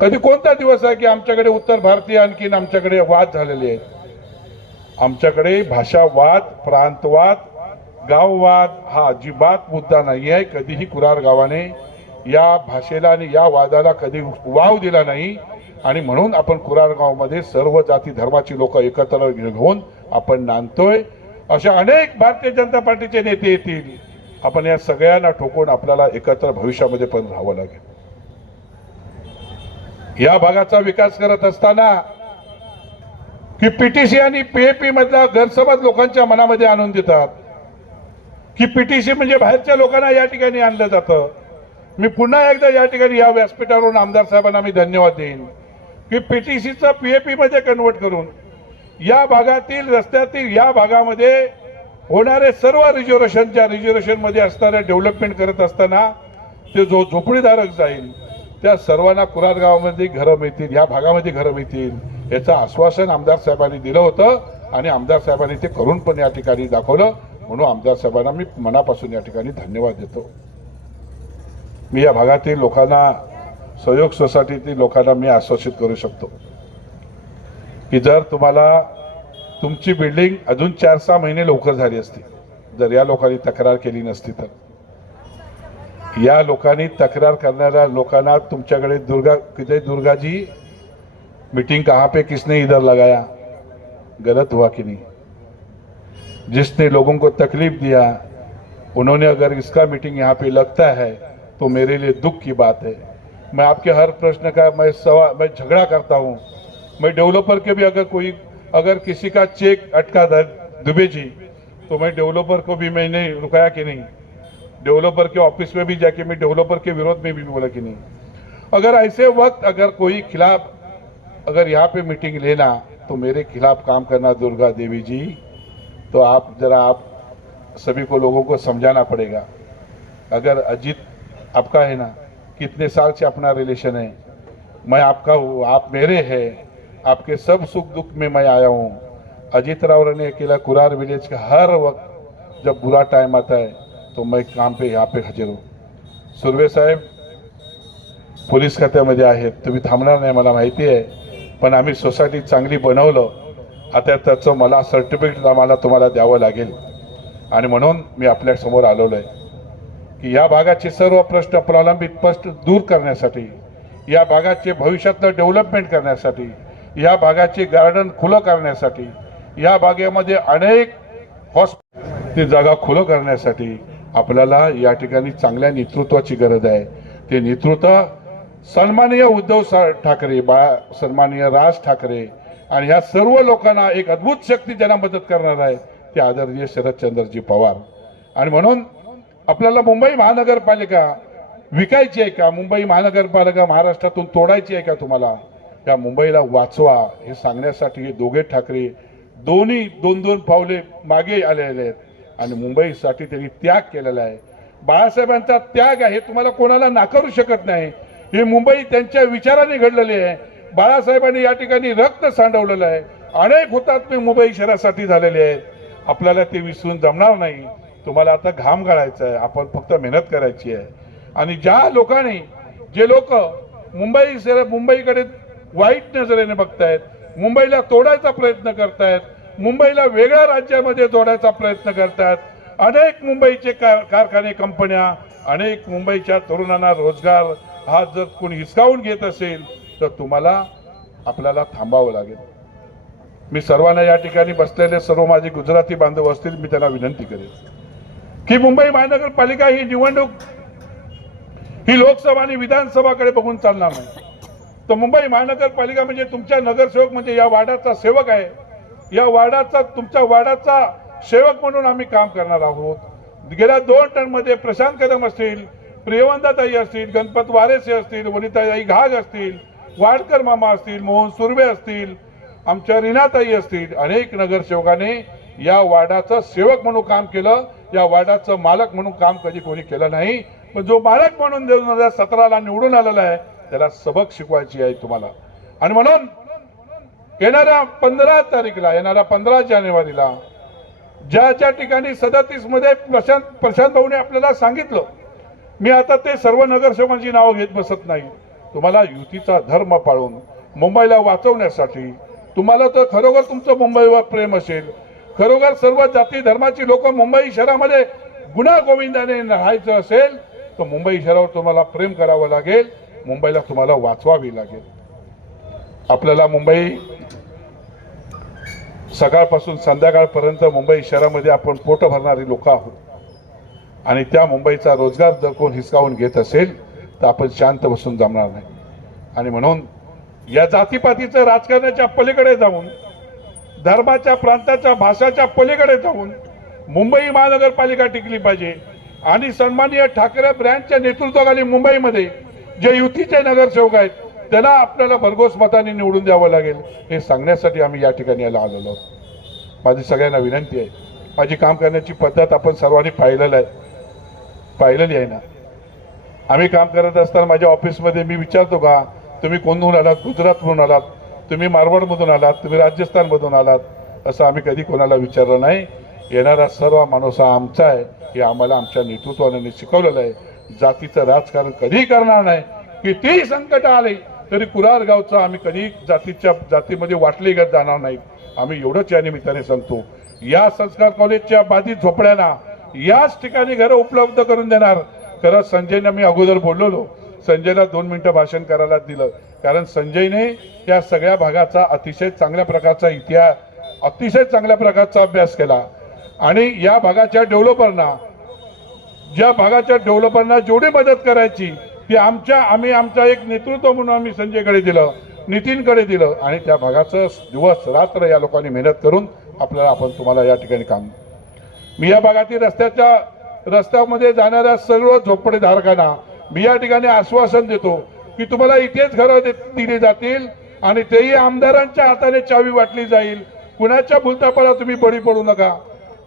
कधी कोणता दिवस आहे की आमच्याकडे उत्तर भारतीय आणखीन आमच्याकडे वाद झालेले आहेत? आमच्याकडे भाषावाद, प्रांतवाद, गाववाद हा अजिबात मुद्दा नाही आहे. कधीही कुरार गावाने या भाषेला आणि या वादाला कधी वाव दिला नाही आणि म्हणून आपण कुरार गावामध्ये सर्व जाती धर्माची लोक एकत्र घेऊन आपण नांदतोय. अशा अनेक भारतीय जनता पार्टीचे नेते येतील. आपण या सगळ्यांना ठोकून आपल्याला एकत्र भविष्यामध्ये पण राहावं लागेल. या भागाचा विकास करत असताना की पीटीसी आणि पीएपी मधला गैरसमज लोकांच्या मनामध्ये आणून देतात की पीटीसी म्हणजे बाहेरच्या लोकांना या ठिकाणी आणलं जातं. मी पुन्हा एकदा या ठिकाणी या व्यासपीठावरून आमदार साहेबांना मी धन्यवाद देईन की पीटीसीचं पीएपी मध्ये कन्वर्ट करून या भागातील रस्त्यातील या भागामध्ये होणारे सर्व रिझर्वेशन मध्ये असणारे डेव्हलपमेंट करत असताना ते जो झोपडीधारक जाईल त्या सर्वांना कुरार गावामध्ये घरं मिळतील, या भागामध्ये घरं मिळतील याचं आश्वासन आमदार साहेबांनी दिलं होतं आणि आमदार साहेबांनी ते करून पण या ठिकाणी दाखवलं. म्हणून आमदार साहेबांना मी मनापासून या ठिकाणी धन्यवाद देतो. मी या भागातील लोकांना, सहयोग सोसायटीतील लोकांना मी आश्वासित करू शकतो की जर तुम्हाला तुमची बिल्डिंग अजून 4-6 महिने लवकर झाली असती, जर या लोकांनी तक्रार केली नसती तर, या लोकांनी तक्रार करणाऱ्या लोकांना तुमच्याकडे दुर्गा जी मीटिंग कहाँ पे किसने इधर लगाया, गलत हुआ कि नहीं? जिसने लोगों को तकलीफ दिया उन्होंने अगर इसका मीटिंग यहाँ पे लगता है तो मेरे लिए दुख की बात है. मैं आपके हर प्रश्न का मैं झगड़ा करता हूँ. मैं डेवलपर के भी अगर किसी का चेक अटका दुबे जी तो मैं डेवलपर को भी मैंने रुकाया कि नहीं, डेवलपर के ऑफिस में भी जाके मैं डेवलपर के विरोध में भी बोला कि नहीं. अगर ऐसे वक्त अगर कोई खिलाफ अगर यहाँ पे मीटिंग लेना तो मेरे खिलाफ काम करना दुर्गा देवी जी, तो आप सभी को लोगों को समझाना पड़ेगा. अगर अजीत आपका है ना, कितने साल से अपना रिलेशन है, मैं आपका हूँ, आप मेरे हैं, आपके सब सुख दुख में मैं आया हूँ. अजीत राव ने अकेला कुरार विलेज का हर वक्त जब बुरा टाइम आता है तो मैं काम पे यहाँ पे हजर हूँ. सुर्वे साहेब पोलीस खात्यामध्ये आहेत, तुम्ही थांबणार नाही मला माहिती आहे, पण आम्ही सोसायटी चांगली बनवलं. आता त्याचं मला सर्टिफिकेट आम्हाला तुम्हाला द्यावं लागेल आणि म्हणून मी आपल्या समोर आलेलो आहे की या भागाचे सर्व प्रश्न प्रलंबित प्रश्न दूर करण्यासाठी, या भागाचे भविष्यातलं डेव्हलपमेंट करण्यासाठी, या भागाचे गार्डन खुलं करण्यासाठी, या भागामध्ये अनेक हॉस्पिटल जागा खुलं करण्यासाठी आपल्याला या ठिकाणी चांगल्या नेतृत्वाची गरज आहे. ते नेतृत्व सन्माननीय उद्धव ठाकरे, सन्माननीय राज ठाकरे आणि ह्या सर्व लोकांना एक अद्भुत शक्ती ज्यांना मदत करणार आहे ते आदरणीय शरदचंद्रजी पवार. आणि म्हणून आपल्याला मुंबई महानगरपालिका विकायची आहे का, मुंबई महानगरपालिका महाराष्ट्रातून तोडायची आहे का तुम्हाला, या मुंबईला वाचवा हे सांगण्यासाठी हे दोघे ठाकरे दोन्ही 2-2 पावले मागे आलेले आहेत आणि मुंबईसाठी त्यांनी त्याग केलेला आहे. बाळासाहेबांचा त्याग आहे, तुम्हाला कोणाला नाकारू शकत नाही. हे मुंबई त्यांच्या विचाराने घडलेली आहे. बाळासाहेबांनी या ठिकाणी रक्त सांडवलेलं आहे. अनेक हुतात्मे मुंबई शहरासाठी झालेले आहेत. आपल्याला ते विसरून जमणार नाही. तुम्हाला आता घाम गाळायचा आहे, आपण फक्त मेहनत करायची आहे. आणि ज्या लोकांनी, जे लोक मुंबईकडे वाईट नजरेने बघतायत, मुंबईला तोडायचा प्रयत्न करतायत, मुंबईला वेगळ्या राज्यामध्ये जोडायचा प्रयत्न करतायत, अनेक मुंबईचे कारखाने, कंपन्या, अनेक मुंबईच्या तरुणांना रोजगार हा जर कोणी हिसकावून घेत असेल तर आपल्याला थांबावं लागेल. मी सर्वांना या ठिकाणी बसलेले सर्व माझे गुजराती बांधव असतील, मी त्यांना विनंती करेन की मुंबई महानगरपालिका ही निवडणूक ही लोकसभा आणि विधानसभाकडे बघून चालणार नाही. तर मुंबई महानगरपालिका म्हणजे तुमच्या नगरसेवक, म्हणजे या वार्डाचा सेवक आहे. या वार्डाचा, तुमच्या वार्डाचा सेवक म्हणून आम्ही काम करणार आहोत. गेल्या 2 टर्ममध्ये प्रशांत कदम असतील, प्रियवंताताई असतील, गणपत वारेसे असतील, वनिताताई घाग असतील, वाडकर मामा असतील, मोहन सुर्वे असतील, आमच्या रीनाताई असतील, अनेक नगरसेवकांनी या वार्डाचं सेवक म्हणून काम केलं. या वार्डाचं मालक म्हणून काम कधी कोणी केलं नाही. पण जो मालक म्हणून 2017ला निवडून आलेला आहे त्याला सबक शिकवायची आहे तुम्हाला. आणि म्हणून येणाऱ्या 15 तारीखला, येणाऱ्या 15 जानेवारीला ज्या ठिकाणी 37 मध्ये प्रशांत भाऊने आपल्याला सांगितलं, मी आता ते सर्व नगरसेवकांची नावं घेत बसत नाही. तुम्हाला युतीचा धर्म पाळून मुंबईला वाचवण्यासाठी, तुम्हाला तर खरोखर तुमचं मुंबईवर प्रेम असेल, खरोखर सर्व जाती धर्माची लोक मुंबई शहरामध्ये गुण्या गोविंदाने राहायचं असेल तर मुंबई शहरावर तुम्हाला प्रेम करावं लागेल. मुंबईला तुम्हाला वाचवावी लागेल. आपल्याला मुंबई सकाळपासून संध्याकाळपर्यंत मुंबई शहरामध्ये आपण पोट भरणारी लोक आहोत आणि त्या मुंबईचा रोजगार जर कोण हिसकावून घेत असेल तर आपण शांत बसून जमणार नाही. आणि म्हणून या जातीपातीचं राजकारणाच्या पलीकडे जाऊन धर्माच्या, प्रांताच्या, भाषाच्या पलीकडे जाऊन मुंबई महानगरपालिका टिकली पाहिजे आणि सन्माननीय ठाकरे ब्रँडच्या नेतृत्वाखाली मुंबईमध्ये जे युतीचे नगरसेवक आहेत त्यांना आपल्याला भरघोस मताने निवडून द्यावं लागेल हे सांगण्यासाठी आम्ही या ठिकाणी याला आलेलो आहोत. माझी सगळ्यांना विनंती आहे, माझी काम करण्याची पद्धत आपण सर्वांनी पाहिलेली आहे ना. आम्ही काम करत असताना माझ्या ऑफिसमध्ये मी विचारतो का तुम्ही कोणून आलात, गुजरातमधून आलात, तुम्ही मारवाडमधून आलात, तुम्ही राजस्थानमधून आलात, असं आम्ही कधी कोणाला विचारलं नाही. येणारा सर्व माणूस हा आमचा आहे हे आम्हाला आमच्या नेतृत्वाने शिकवलेलं आहे. जातीचं राजकारण कधी करणार नाही. कितीही संकट आले तरी कुरार गावचं आम्ही कधी जातीमध्ये वाटले जाणार नाही. आम्ही एवढंच या निमित्ताने सांगतो. या संस्कार कॉलेजच्या बाधित झोपड्यांना याच ठिकाणी घरं उपलब्ध करून देणार. खरं संजयने मी अगोदर बोललो, संजयला 2 मिनिटं भाषण करायला दिलं कारण संजयने त्या सगळ्या भागाचा अतिशय चांगल्या प्रकारचा इतिहास, अतिशय चांगल्या प्रकारचा अभ्यास केला आणि या भागाच्या डेव्हलपरना जेवढी मदत करायची ती आम्ही आमचा एक नेतृत्व म्हणून आम्ही संजयकडे दिलं, नितीनकडे दिलं आणि त्या भागाचं दिवस रात्र या लोकांनी मेहनत करून तुम्हाला या ठिकाणी काम. मी या भागातील रस्त्यामध्ये जाणाऱ्या सर्व झोपडेधारकांना मी या ठिकाणी आश्वासन देतो की तुम्हाला इथेच घरं दिली जातील आणि तेही आमदारांच्या हाताने चावी वाटली जाईल. कुणाच्या भूलथापाला तुम्ही बळी पडू नका,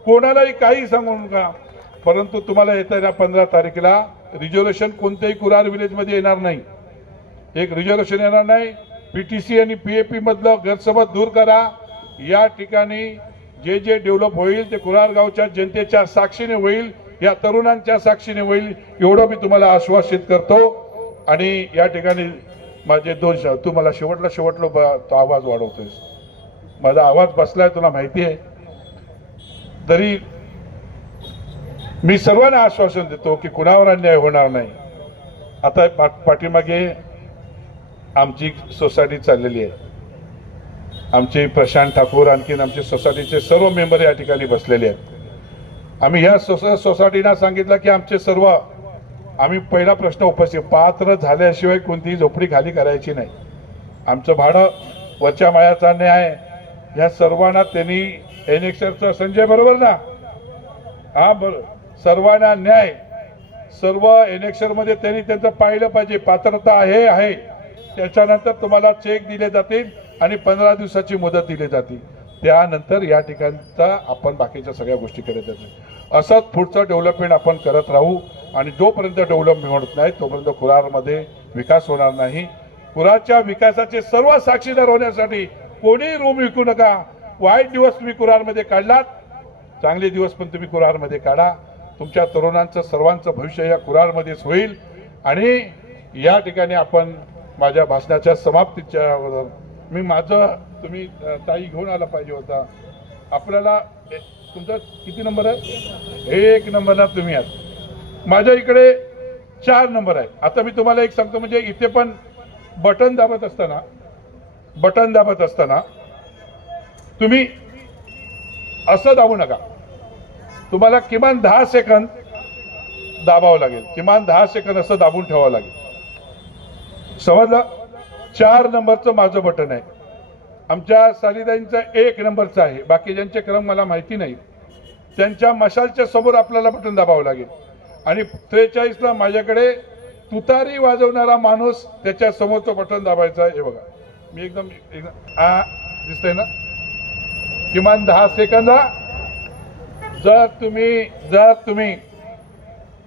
कोणालाही काही सांगू नका. परंतु तुम्हाला येत्या 15 तारखेला रिझर्वेशन कोणत्याही कुरार विलेजमध्ये येणार नाही. एक रिझर्वेशन येणार नाही. पीटीसी आणि पीएपी मधलं गैरसमज दूर करा. या ठिकाणी जे डेव्हलप होईल ते कुरार गावच्या जनतेच्या साक्षीने होईल, या तरुणांच्या साक्षीने होईल एवढं मी तुम्हाला आश्वासित करतो. आणि या ठिकाणी माझे 2 शब्द, तू मला शेवटलं तो आवाज वाढवतोयस, माझा आवाज बसलाय तुला माहिती आहे. तरी मी सर्वांना आश्वासन देतो की कुणावर अन्याय होणार नाही. आता पाठीमागे आमची सोसायटी चाललेली आहे. आमचे प्रशांत ठाकूर आणखीन आमचे सोसायटीचे सर्व मेंबर या ठिकाणी बसलेले आहेत. आम्ही ह्या सोसायटीना सांगितलं की आमचे सर्व आम्ही पहिला प्रश्न उपस्थित, पात्र झाल्याशिवाय कोणतीही झोपडी खाली करायची नाही. आमचं भाडं वरच्या माळ्याचा न्याय ह्या सर्वांना त्यांनी एनेक्सरचं संजय बरोबर ना, हा बरोबर, सर्वांना न्याय, सर्व एनेक्सरमध्ये त्यांनी त्यांचं पाहिलं पाहिजे. पात्रता आहे त्याच्यानंतर तुम्हाला चेक दिले जातील आणि 15 दिवसाची मुदत दिली जाते. त्यानंतर या ठिकाणचा आपण बाकीच्या सगळ्या गोष्टी करत येतो. असंच पुढचं डेव्हलपमेंट आपण करत राहू आणि जोपर्यंत डेव्हलपमेंट होत नाही तोपर्यंत कुरारमध्ये विकास होणार नाही. कुरारच्या विकासाचे सर्व साक्षीदार होण्यासाठी कोणी रूम विकू नका. वाईट दिवस तुम्ही कुरारमध्ये काढलात, चांगले दिवस पण तुम्ही कुरारमध्ये काढा. तुमच्या तरुणांचं सर्वांचं भविष्य या कुरारमध्येच होईल. आणि या ठिकाणी आपण माझ्या भाषणाच्या समाप्तीच्या मी तुम्ही ताई घेऊन आला पाहिजे होता. आपल्याला तुमचा किती नंबर आहे? 1 नंबरला तुम्ही आहात. माझ्या इकडे 4 नंबर आहे. आता मी तुम्हाला एक सांगतो, म्हणजे इथे पण बटन दाबत असताना तुम्ही असं दाबू नका. तुम्हाला किमान 10 सेकंद दाबावं लागेल, किमान 10 सेकंद असं दाबून ठेवावं लागेल. समजलं? 4 नंबरचं माझं बटन आहे. आमच्या सालीदाईंचा 1 नंबरचं आहे. बाकी ज्यांचे क्रम मला माहिती नाही. त्यांच्या मशालच्या समोर आपल्याला बटन दाबावं लागेल. आणि 43ला माझ्याकडे तुतारी वाजवणारा माणूस, त्याच्या समोरचं बटन दाबायचं आहे. हे बघा, मी एकदम दिसतंय ना, किमान 10 सेकंद. जर तुम्ही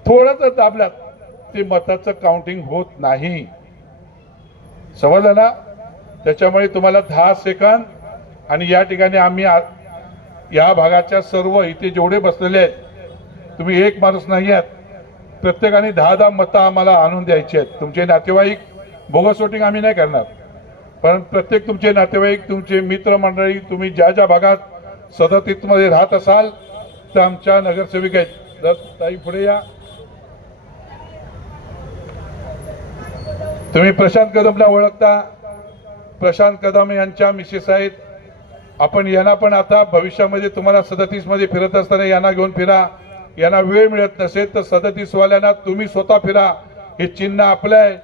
थोडं जर दाबलात ते मताचं काउंटिंग होत नाही. समजलं ना? त्याच्यामुळे तुम्हाला 10 सेकंद. आणि या ठिकाणी आम्ही या भागाच्या सर्व इथे जेवढे बसलेले आहेत, तुम्ही एक माणूस नाही आहात, प्रत्येकाने 10 मतं आम्हाला आणून द्यायची आहेत. तुमचे नातेवाईक, बोगस वोटिंग आम्ही नाही करणार, पण प्रत्येक तुमचे नातेवाईक, तुमचे मित्रमंडळी, तुम्ही ज्या भागात सदतीमध्ये राहत असाल तर आमच्या नगरसेविका आहेत. जर ताई पुढे या. तुम्ही प्रशांत कदमला ओळखता. प्रशांत कदम यांच्या मिसेस आहेत. आपण यांना पण आता भविष्यामध्ये तुम्हाला 37 मध्ये फिरत असताना यांना घेऊन फिरा. यांना वेळ मिळत नसेल तर 37 वाल्यांना तुम्ही स्वतः फिरा. हे चिन्ह आपलं आहे,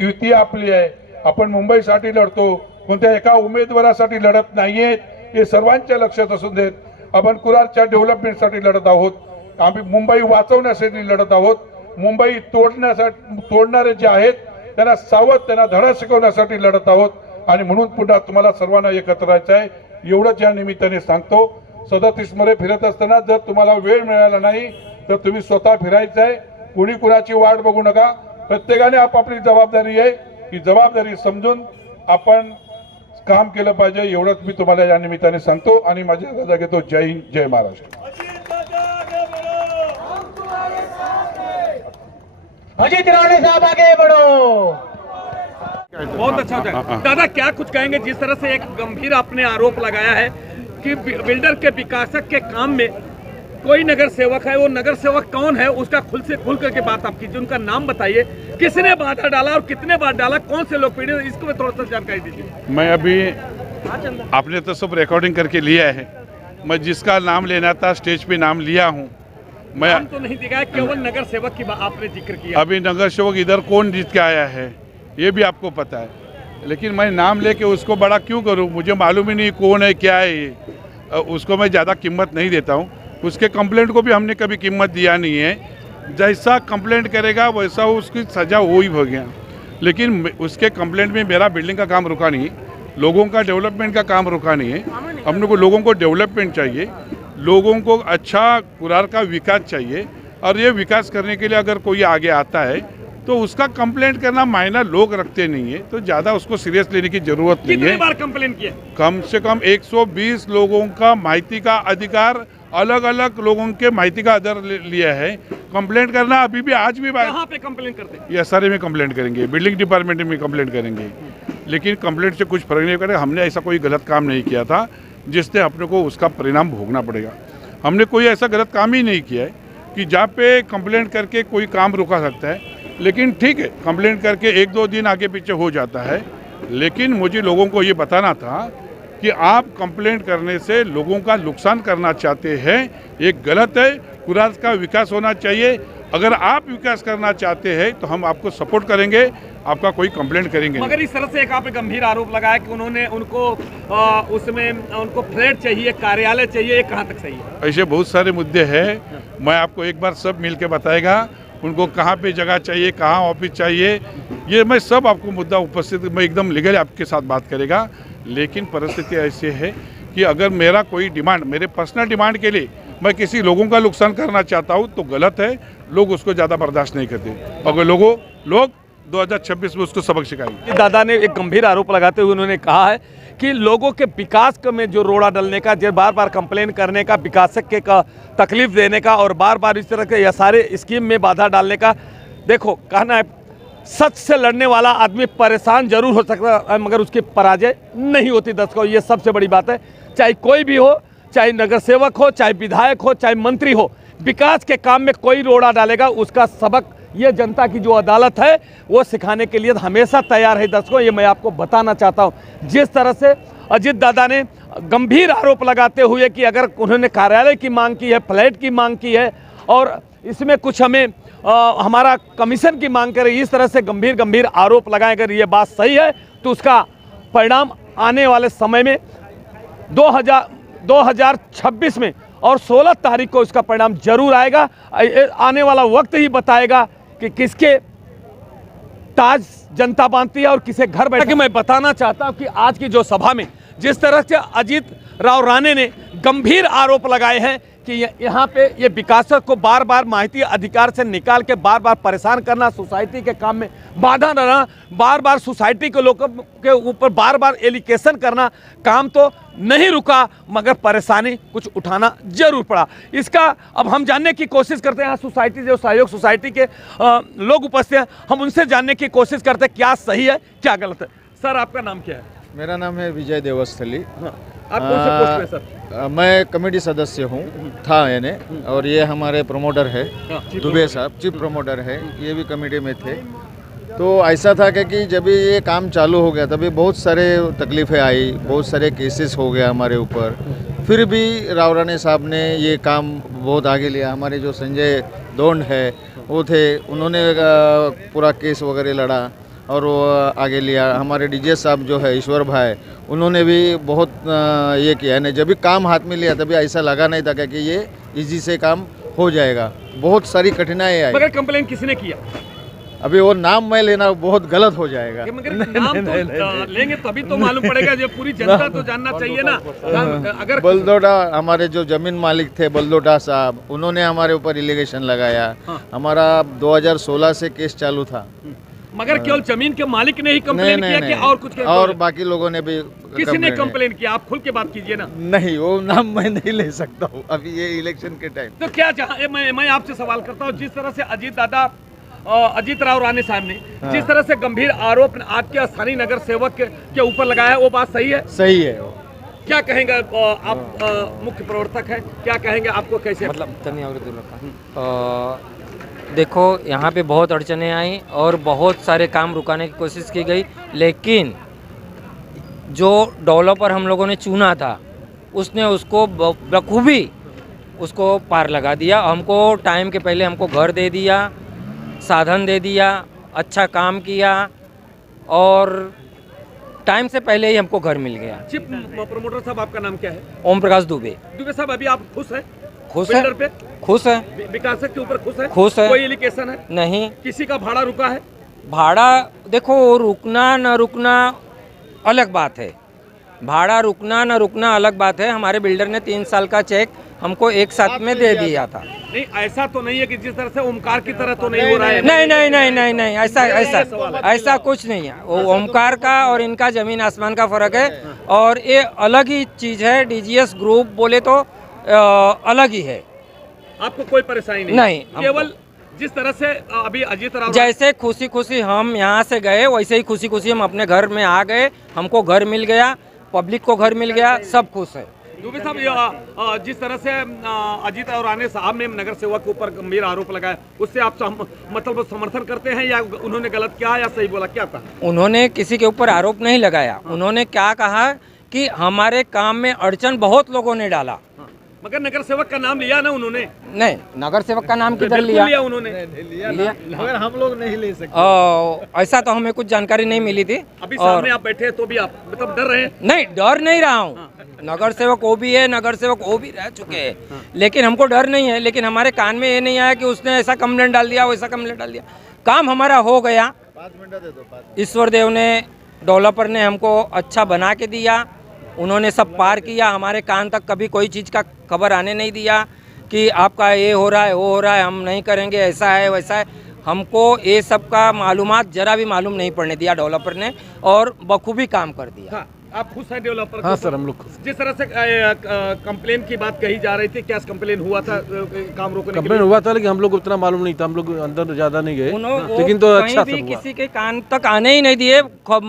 युती आपली आहे. आपण मुंबईसाठी लढतो, कोणत्या एका उमेदवारासाठी लढत नाहीये. हे सर्वांच्या लक्षात असून देत. आपण कुरारच्या डेव्हलपमेंटसाठी लढत आहोत. आम्ही मुंबई वाचवण्यासाठी लढत आहोत. मुंबई तोडणारे जे आहेत त्यांना सावध, त्यांना धडा शिकवण्यासाठी लढत आहोत. आणि म्हणून पुन्हा तुम्हाला सर्वांना एकत्र राहायचं आहे एवढंच या निमित्ताने सांगतो. 37 मध्ये फिरत असताना जर तुम्हाला वेळ मिळाला नाही तर तुम्ही स्वतः फिरायचं आहे. कुणी कुणाची वाट बघू नका. प्रत्येकाने आपापली जबाबदारी आहे, ही जबाबदारी समजून आपण काम केलं पाहिजे एवढंच मी तुम्हाला या निमित्ताने सांगतो. आणि माझी रजा घेतो. जय हिंद, जय महाराष्ट्र. अजीत राणे साहब आगे बढ़ो. बहुत अच्छा होता है। दादा क्या कुछ कहेंगे, जिस तरह से एक गंभीर आपने आरोप लगाया है कि बिल्डर के विकासक के काम में कोई नगर सेवक है, वो नगर सेवक कौन है उसका खुल करके बात आप कीजिए, उनका नाम बताइए, किसने बाधा डाला और कितने बार डाला, कौन से लोग पीड़ित, इसको में थोड़ा सा जानकारी दीजिए. मैं अभी आपने तो सब रिकॉर्डिंग करके लिया है. मैं जिसका नाम लेना था स्टेज पे नाम लिया हूँ. मैं नाम तो नहीं दिखाया, केवल नगर सेवक की आपने जिक्र किया. अभी नगर सेवक इधर कौन जीत के आया है ये भी आपको पता है, लेकिन मैं नाम लेके उसको बड़ा क्यों करूं? मुझे मालूम ही नहीं कौन है क्या है ये. उसको मैं ज़्यादा कीमत नहीं देता हूं. उसके कंप्लेंट को भी हमने कभी कीमत दिया नहीं है. जैसा कंप्लेंट करेगा वैसा उसकी सज़ा हो ही हो गया. लेकिन उसके कंप्लेंट में मेरा बिल्डिंग का काम रुका नहीं, लोगों का डेवलपमेंट का काम रुका नहीं है. हम लोग को लोगों को डेवलपमेंट चाहिए, लोगों को अच्छा कुरार का विकास चाहिए. और ये विकास करने के लिए अगर कोई आगे आता है तो उसका कंप्लेंट करना मायना लोग रखते नहीं है, तो ज़्यादा उसको सीरियस लेने की जरूरत नहीं है. कितनी बार कंप्लेंट किया? कम से कम 120 लोगों का माहिती का अधिकार, अलग अलग लोगों के माहिती का आधार लिया है. कंप्लेंट करना अभी भी आज भी कहाँ पे कंप्लेंट करते हैं? ये सारे में कंप्लेंट करेंगे, बिल्डिंग डिपार्टमेंट में कंप्लेंट करेंगे. लेकिन कंप्लेंट से कुछ फर्क नहीं पड़ेगा. हमने ऐसा कोई गलत काम नहीं किया था जिससे अपने को उसका परिणाम भोगना पड़ेगा. हमने कोई ऐसा गलत काम ही नहीं किया है कि जहाँ पे कंप्लेंट करके कोई काम रुका सकता है. लेकिन ठीक है, कंप्लेंट करके 1-2 दिन आगे पीछे हो जाता है. लेकिन मुझे लोगों को ये बताना था कि आप कंप्लेंट करने से लोगों का नुकसान करना चाहते हैं, ये गलत है. कुरार का विकास होना चाहिए. अगर आप विकास करना चाहते हैं तो हम आपको सपोर्ट करेंगे, आपका कोई कंप्लेंट करेंगे. मगर इस तरह से एक आपने गंभीर आरोप लगाया कि उन्होंने उनको उसमें उनको फ्लैट चाहिए, कार्यालय चाहिए, ये कहाँ तक सही है? ऐसे बहुत सारे मुद्दे हैं. मैं आपको एक बार सब मिल के बताएगा उनको कहाँ पे जगह चाहिए, कहाँ ऑफिस चाहिए, ये मैं सब आपको मुद्दा उपस्थित मैं एकदम लीगल आपके साथ बात करेगा. लेकिन परिस्थिति ऐसी है कि अगर मेरा कोई डिमांड, मेरे पर्सनल डिमांड के लिए मैं किसी लोगों का नुकसान करना चाहता हूँ तो गलत है. लोग उसको ज़्यादा बर्दाश्त नहीं करते. अगर लोग 2026 में उसको सबक सिखाएंगे. दादा ने एक गंभीर आरोप लगाते हुए उन्होंने कहा है कि लोगों के विकास में जो रोड़ा डलने का, जो बार बार कंप्लेन करने का, विकासक के का तकलीफ देने का और बार बार इस तरह के यह सारे स्कीम में बाधा डालने का, देखो कहना है सच से लड़ने वाला आदमी परेशान जरूर हो सकता है मगर उसकी पराजय नहीं होती. दर्शकों, ये सबसे बड़ी बात है. चाहे कोई भी हो, चाहे नगर सेवक हो, चाहे विधायक हो, चाहे मंत्री हो, विकास के काम में कोई रोड़ा डालेगा उसका सबक ये जनता की जो अदालत है वो सिखाने के लिए हमेशा तैयार है. दर्शकों, ये मैं आपको बताना चाहता हूँ. जिस तरह से अजीत दादा ने गंभीर आरोप लगाते हुए कि अगर उन्होंने कार्यालय की मांग की है, फ्लैट की मांग की है और इसमें कुछ हमें हमारा कमीशन की मांग करे, इस तरह से गंभीर आरोप लगाए. अगर ये बात सही है तो उसका परिणाम आने वाले समय में 2026 में और 16 तारीख को इसका परिणाम जरूर आएगा. आने वाला वक्त ही बताएगा कि किसके ताज जनता बांधती है और किसे घर बैठा. कि मैं बताना चाहता हूं कि आज की जो सभा में जिस तरह से अजीत राव राणे ने गंभीर आरोप लगाए हैं कि यहाँ पे ये विकासक को बार बार माहिती अधिकार से निकाल के बार बार परेशान करना, सोसाइटी के काम में बाधा डालना, बार बार सोसाइटी के लोगों के ऊपर बार बार एलिगेशन करना, काम तो नहीं रुका मगर परेशानी कुछ उठाना जरूर पड़ा. इसका अब हम जानने की कोशिश करते हैं. यहाँ सोसाइटी जो सहयोग सोसाइटी के लोग उपस्थित हैं, हम उनसे जानने की कोशिश करते हैं क्या सही है क्या गलत है. सर, आपका नाम क्या है? मेरा नाम है विजय देवस्थली. आप कौन से पोस्ट पे सर? मैं कमेटी सदस्य हूँ था यानी, और ये हमारे प्रमोटर है दुबे साहब, चीफ प्रमोटर है, ये भी कमेटी में थे. तो ऐसा था कि जब ये काम चालू हो गया तभी बहुत सारे तकलीफ़ें आई, बहुत सारे केसेस हो गया हमारे ऊपर. फिर भी राव राणे साहब ने ये काम बहुत आगे लिया. हमारे जो संजय दोंड है वो थे, उन्होंने पूरा केस वगैरह लड़ा और वो आगे लिया। हमारे डीजे साहब जो है ईश्वर भाई, उन्होंने भी बहुत ये किया है। जब भी काम हाथ में लिया तभी ऐसा लगा नहीं था कि ये इजी से काम हो जाएगा। बहुत सारी कठिनाई आई। मगर कंप्लेन किसने किया? अभी वो नाम मैं लेना बहुत गलत हो जाएगा। मगर नाम तो लेंगे तभी तो मालूम पड़ेगा, जो पूरी जनता तो जानना चाहिए ना। अगर बलदोडा, हमारे जो जमीन मालिक थे बलदोडा साहब, उन्होंने हमारे ऊपर इलीगेशन लगाया। हमारा 2016 से केस चालू था। मगर केवल जमीन के मालिक ने ही कंप्लेन किया कि और कुछ और बाकी लोगों ने भी किसी ने कंप्लेन किया? आप खुल के बात कीजिए ना। नहीं, वो नाम मैं नहीं ले सकता हूँ अभी ये इलेक्शन के टाइम। तो क्या मैं आपसे सवाल करता हूँ, जिस तरह से अजीत राव राणे साहब ने जिस तरह से गंभीर आरोप आपके स्थानीय नगर सेवक के ऊपर लगाया है, वो बात सही है? सही है। क्या कहेंगे आप मुख्य प्रवर्तक हैं, क्या कहेंगे? आपको कैसे देखो, यहाँ पे बहुत अड़चने आई और बहुत सारे काम रुकाने की कोशिश की गई, लेकिन जो डेवलपर हम लोगों ने चुना था उसने उसको बखूबी उसको पार लगा दिया। हमको टाइम के पहले हमको घर दे दिया, साधन दे दिया, अच्छा काम किया और टाइम से पहले ही हमको घर मिल गया। चीफ प्रमोटर साहब, आपका नाम क्या है? ओम प्रकाश दुबे। दुबे साहब, अभी आप खुश हैं? खुश है, बिल्डर पे खुश है, विकास के ऊपर खुश है? खुश है। कोई एलिगेशन है? नहीं। किसी का भाड़ा रुका है? भाड़ा देखो, रुकना न रुकना अलग बात है। भाड़ा रुकना न रुकना अलग बात है। हमारे बिल्डर ने 3 साल का चेक हमको एक साथ में दे दिया था। नहीं, ऐसा तो नहीं है कि जिस तरह से ओमकार की तरह तो नहीं हो रहा है। नहीं नहीं नहीं नहीं नहीं, ऐसा कुछ नहीं है। वो ओमकार का और इनका जमीन आसमान का फर्क है और ये अलग ही चीज है। डीजीएस ग्रुप बोले तो अलग ही है। आपको कोई परेशानी नहीं, केवल जिस तरह से अभी अजीत राव जैसे खुशी खुशी हम यहाँ से गए वैसे ही खुशी खुशी हम अपने घर में आ गए। हमको घर मिल गया, पब्लिक को घर मिल गया, सब खुश है। दुबे साहब, जिस तरह से अजीत राव राणे साहब ने नगर सेवक के ऊपर गंभीर आरोप लगाया, उससे आप मतलब समर्थन करते हैं या उन्होंने गलत किया या सही बोला, क्या था? उन्होंने किसी के ऊपर आरोप नहीं लगाया। उन्होंने क्या कहा कि हमारे काम में अड़चन बहुत लोगों ने डाला। मगर नगर सेवक का नाम लिया ना उन्होंने? नहीं, नगर सेवक का नाम किधर लिया उन्होंने? लिया, मगर हम लोग नहीं ले सकते। ऐसा तो हमें कुछ जानकारी नहीं मिली थी। अभी सामने आप बैठे हैं तो भी आप मतलब डर रहे हैं? नहीं, डर नहीं रहा हूँ। नगर सेवक वो भी है, नगर सेवक वो भी रह चुके हैं, लेकिन हमको डर नहीं है। लेकिन हमारे कान में ये नहीं आया कि उसने ऐसा कंप्लेंट डाल दिया, वैसा कंप्लेंट डाल दिया। काम हमारा हो गया। 5 मिनट दे दो। ईश्वर देव ने, डेवलपर ने हमको अच्छा बना के दिया। उन्होंने सब पार किया। हमारे कान तक कभी कोई चीज़ का खबर आने नहीं दिया कि आपका ये हो रहा है, वो हो रहा है, हम नहीं करेंगे, ऐसा है वैसा है। हमको ये सब का मालूमात जरा भी मालूम नहीं पड़ने दिया डेवलपर ने और बखूबी काम कर दिया। हाँ, आप खुश हैं डेवलपर? हाँ सर, हम लोग खुश। जिस तरह से कंप्लेन की बात कही जा रही थी, क्या कंप्लेन हुआ था काम रोकने के कंप्लेन लिए? हुआ था, लेकिन हम लोग उतना मालूम नहीं था। हम लोग अंदर ज्यादा नहीं गए, लेकिन तो कहीं अच्छा भी सब हुआ। किसी के कान तक आने ही नहीं दिए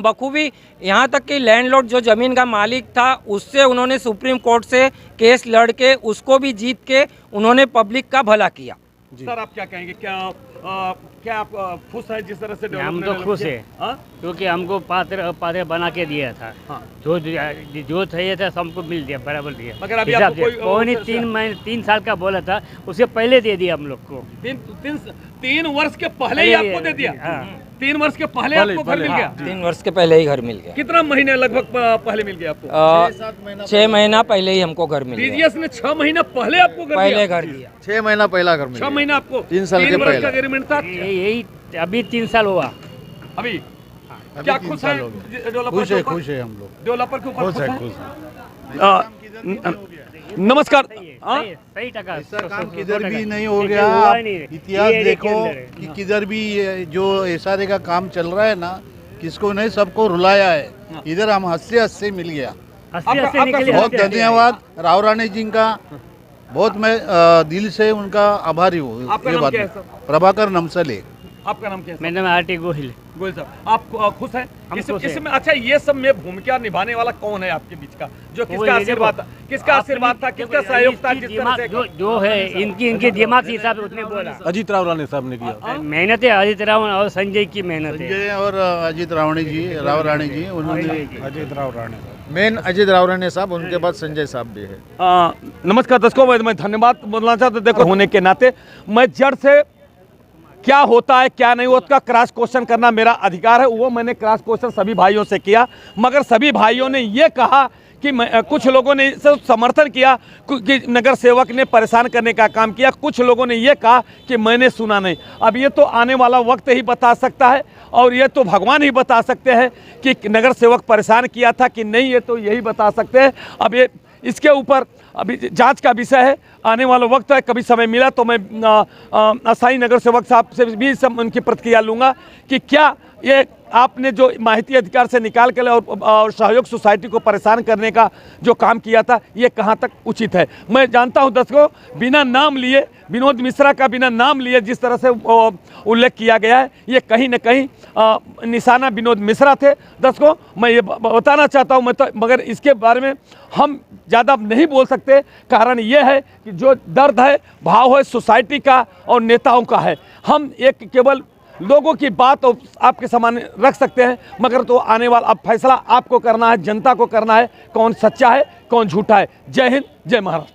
बखूबी। यहाँ तक कि लैंडलॉर्ड जो जमीन का मालिक था उससे उन्होंने सुप्रीम कोर्ट से केस लड़ के उसको भी जीत के उन्होंने पब्लिक का भला किया। सर, आप क्या कहेंगे? क्या आप खुश है जिस तरह से हम डेवलपमेंट तो खुश है, हाँ? क्योंकि हमको पात्र बना के दिया था। हाँ। जो चाहिए था सबको मिल दिया, बराबर दिया। मगर अभी हिसाब आपको से। कोई- पौने 3 साल का बोला था, उससे पहले दे दिया हम लोग को। 3 वर्ष के पहले ही आपको दे दिया? हाँ। 3 वर्ष के पहले आपको घर मिल गया? 3 वर्ष के पहले ही घर मिल गया। कितना महीने लगभग पहले मिल गया आपको? 6 महीना पहले ही हमको घर मिल गया। डीजीएस ने 6 महीना पहले आपको घर पहले दिया? घर दिया। 6 महीना पहला घर में 6 महीना आपको? 3 साल के वर्ष पहले। का एग्रीमेंट था यही अभी 3 साल हुआ। अभी। क्या खुश है डेवलपर? खुश है हम लोग। डेवलपर के ऊपर खुश है? खुश नमस्कार। सही टका। ऐसा काम किधर भी नहीं हो लेकिन गया। हुआ आप नहीं। इतिहास ये देखो के अंदर है। कि किधर भी ये जो एसआरए का काम चल रहा है ना, किसको नहीं, सबको रुलाया है। इधर हम हंसते हंसते मिल गया। आपका बहुत धन्यवाद राव राणे जी का। बहुत मैं दिल से उनका आभारी हूँ। आपका ये नाम बात क्या है है। सर? प्रभाकर नमसले। आपका नाम क्या है? मेरा नाम आरटी गोहिल। गोयल साहब, आप खुश हैं? हम खुश हैं। इसमें अच्छा, ये सब में भूमिका निभाने वाला कौन है आपके बीच का, जो किसका आशीर्वाद था, किसका सहयोग था? जिस तरह से जो है इनके दिमाग के हिसाब से उसने बोला। अजीत राव राणे साहब ने किया। मेहनत है अजीत राव और संजय की मेहनत है। संजय और अजीत राव राणे जी उन्होंने अजीत राव राणे मेन अजीत राव राणे साहब, उनके बाद संजय साहब भी है। नमस्कार दर्शकों, मैं धन्यवाद बोलना चाहता हूं। देखो, होने के नाते मैं जड़ से क्या होता है क्या नहीं उसका क्रॉस क्वेश्चन करना मेरा अधिकार है। वो मैंने क्रॉस क्वेश्चन सभी भाइयों से किया, मगर सभी भाइयों ने ये कहा कि कुछ लोगों ने सिर्फ समर्थन किया कि नगर सेवक ने परेशान करने का काम किया, कुछ लोगों ने ये कहा कि मैंने सुना नहीं। अब ये तो आने वाला वक्त ही बता सकता है, और ये तो भगवान ही बता सकते हैं कि नगर सेवक परेशान किया था कि नहीं, ये तो यही बता सकते हैं। अब ये इसके ऊपर अभी जांच का विषय है, आने वाला वक्त है। कभी समय मिला तो मैं अस्थायी नगर सेवक साहब से भी उनकी प्रतिक्रिया लूँगा कि क्या ये आपने जो माहिती अधिकार से निकाल कर और सहयोग सोसाइटी को परेशान करने का जो काम किया था, ये कहाँ तक उचित है। मैं जानता हूँ दर्शकों, बिना नाम लिए विनोद मिश्रा का बिना नाम लिए जिस तरह से उल्लेख किया गया है, ये कहीं न कहीं निशाना विनोद मिश्रा थे। दर्शकों, मैं ये बताना चाहता हूँ, मगर इसके बारे में हम ज़्यादा नहीं बोल सकते। कारण ये है कि जो दर्द है, भाव है सोसाइटी का और नेताओं का है। हम एक केवल लोगों की बात आपके सामने रख सकते हैं, मगर तो आने वाला अब फैसला आपको करना है, जनता को करना है, कौन सच्चा है कौन झूठा है। जय हिंद, जय महाराष्ट्र।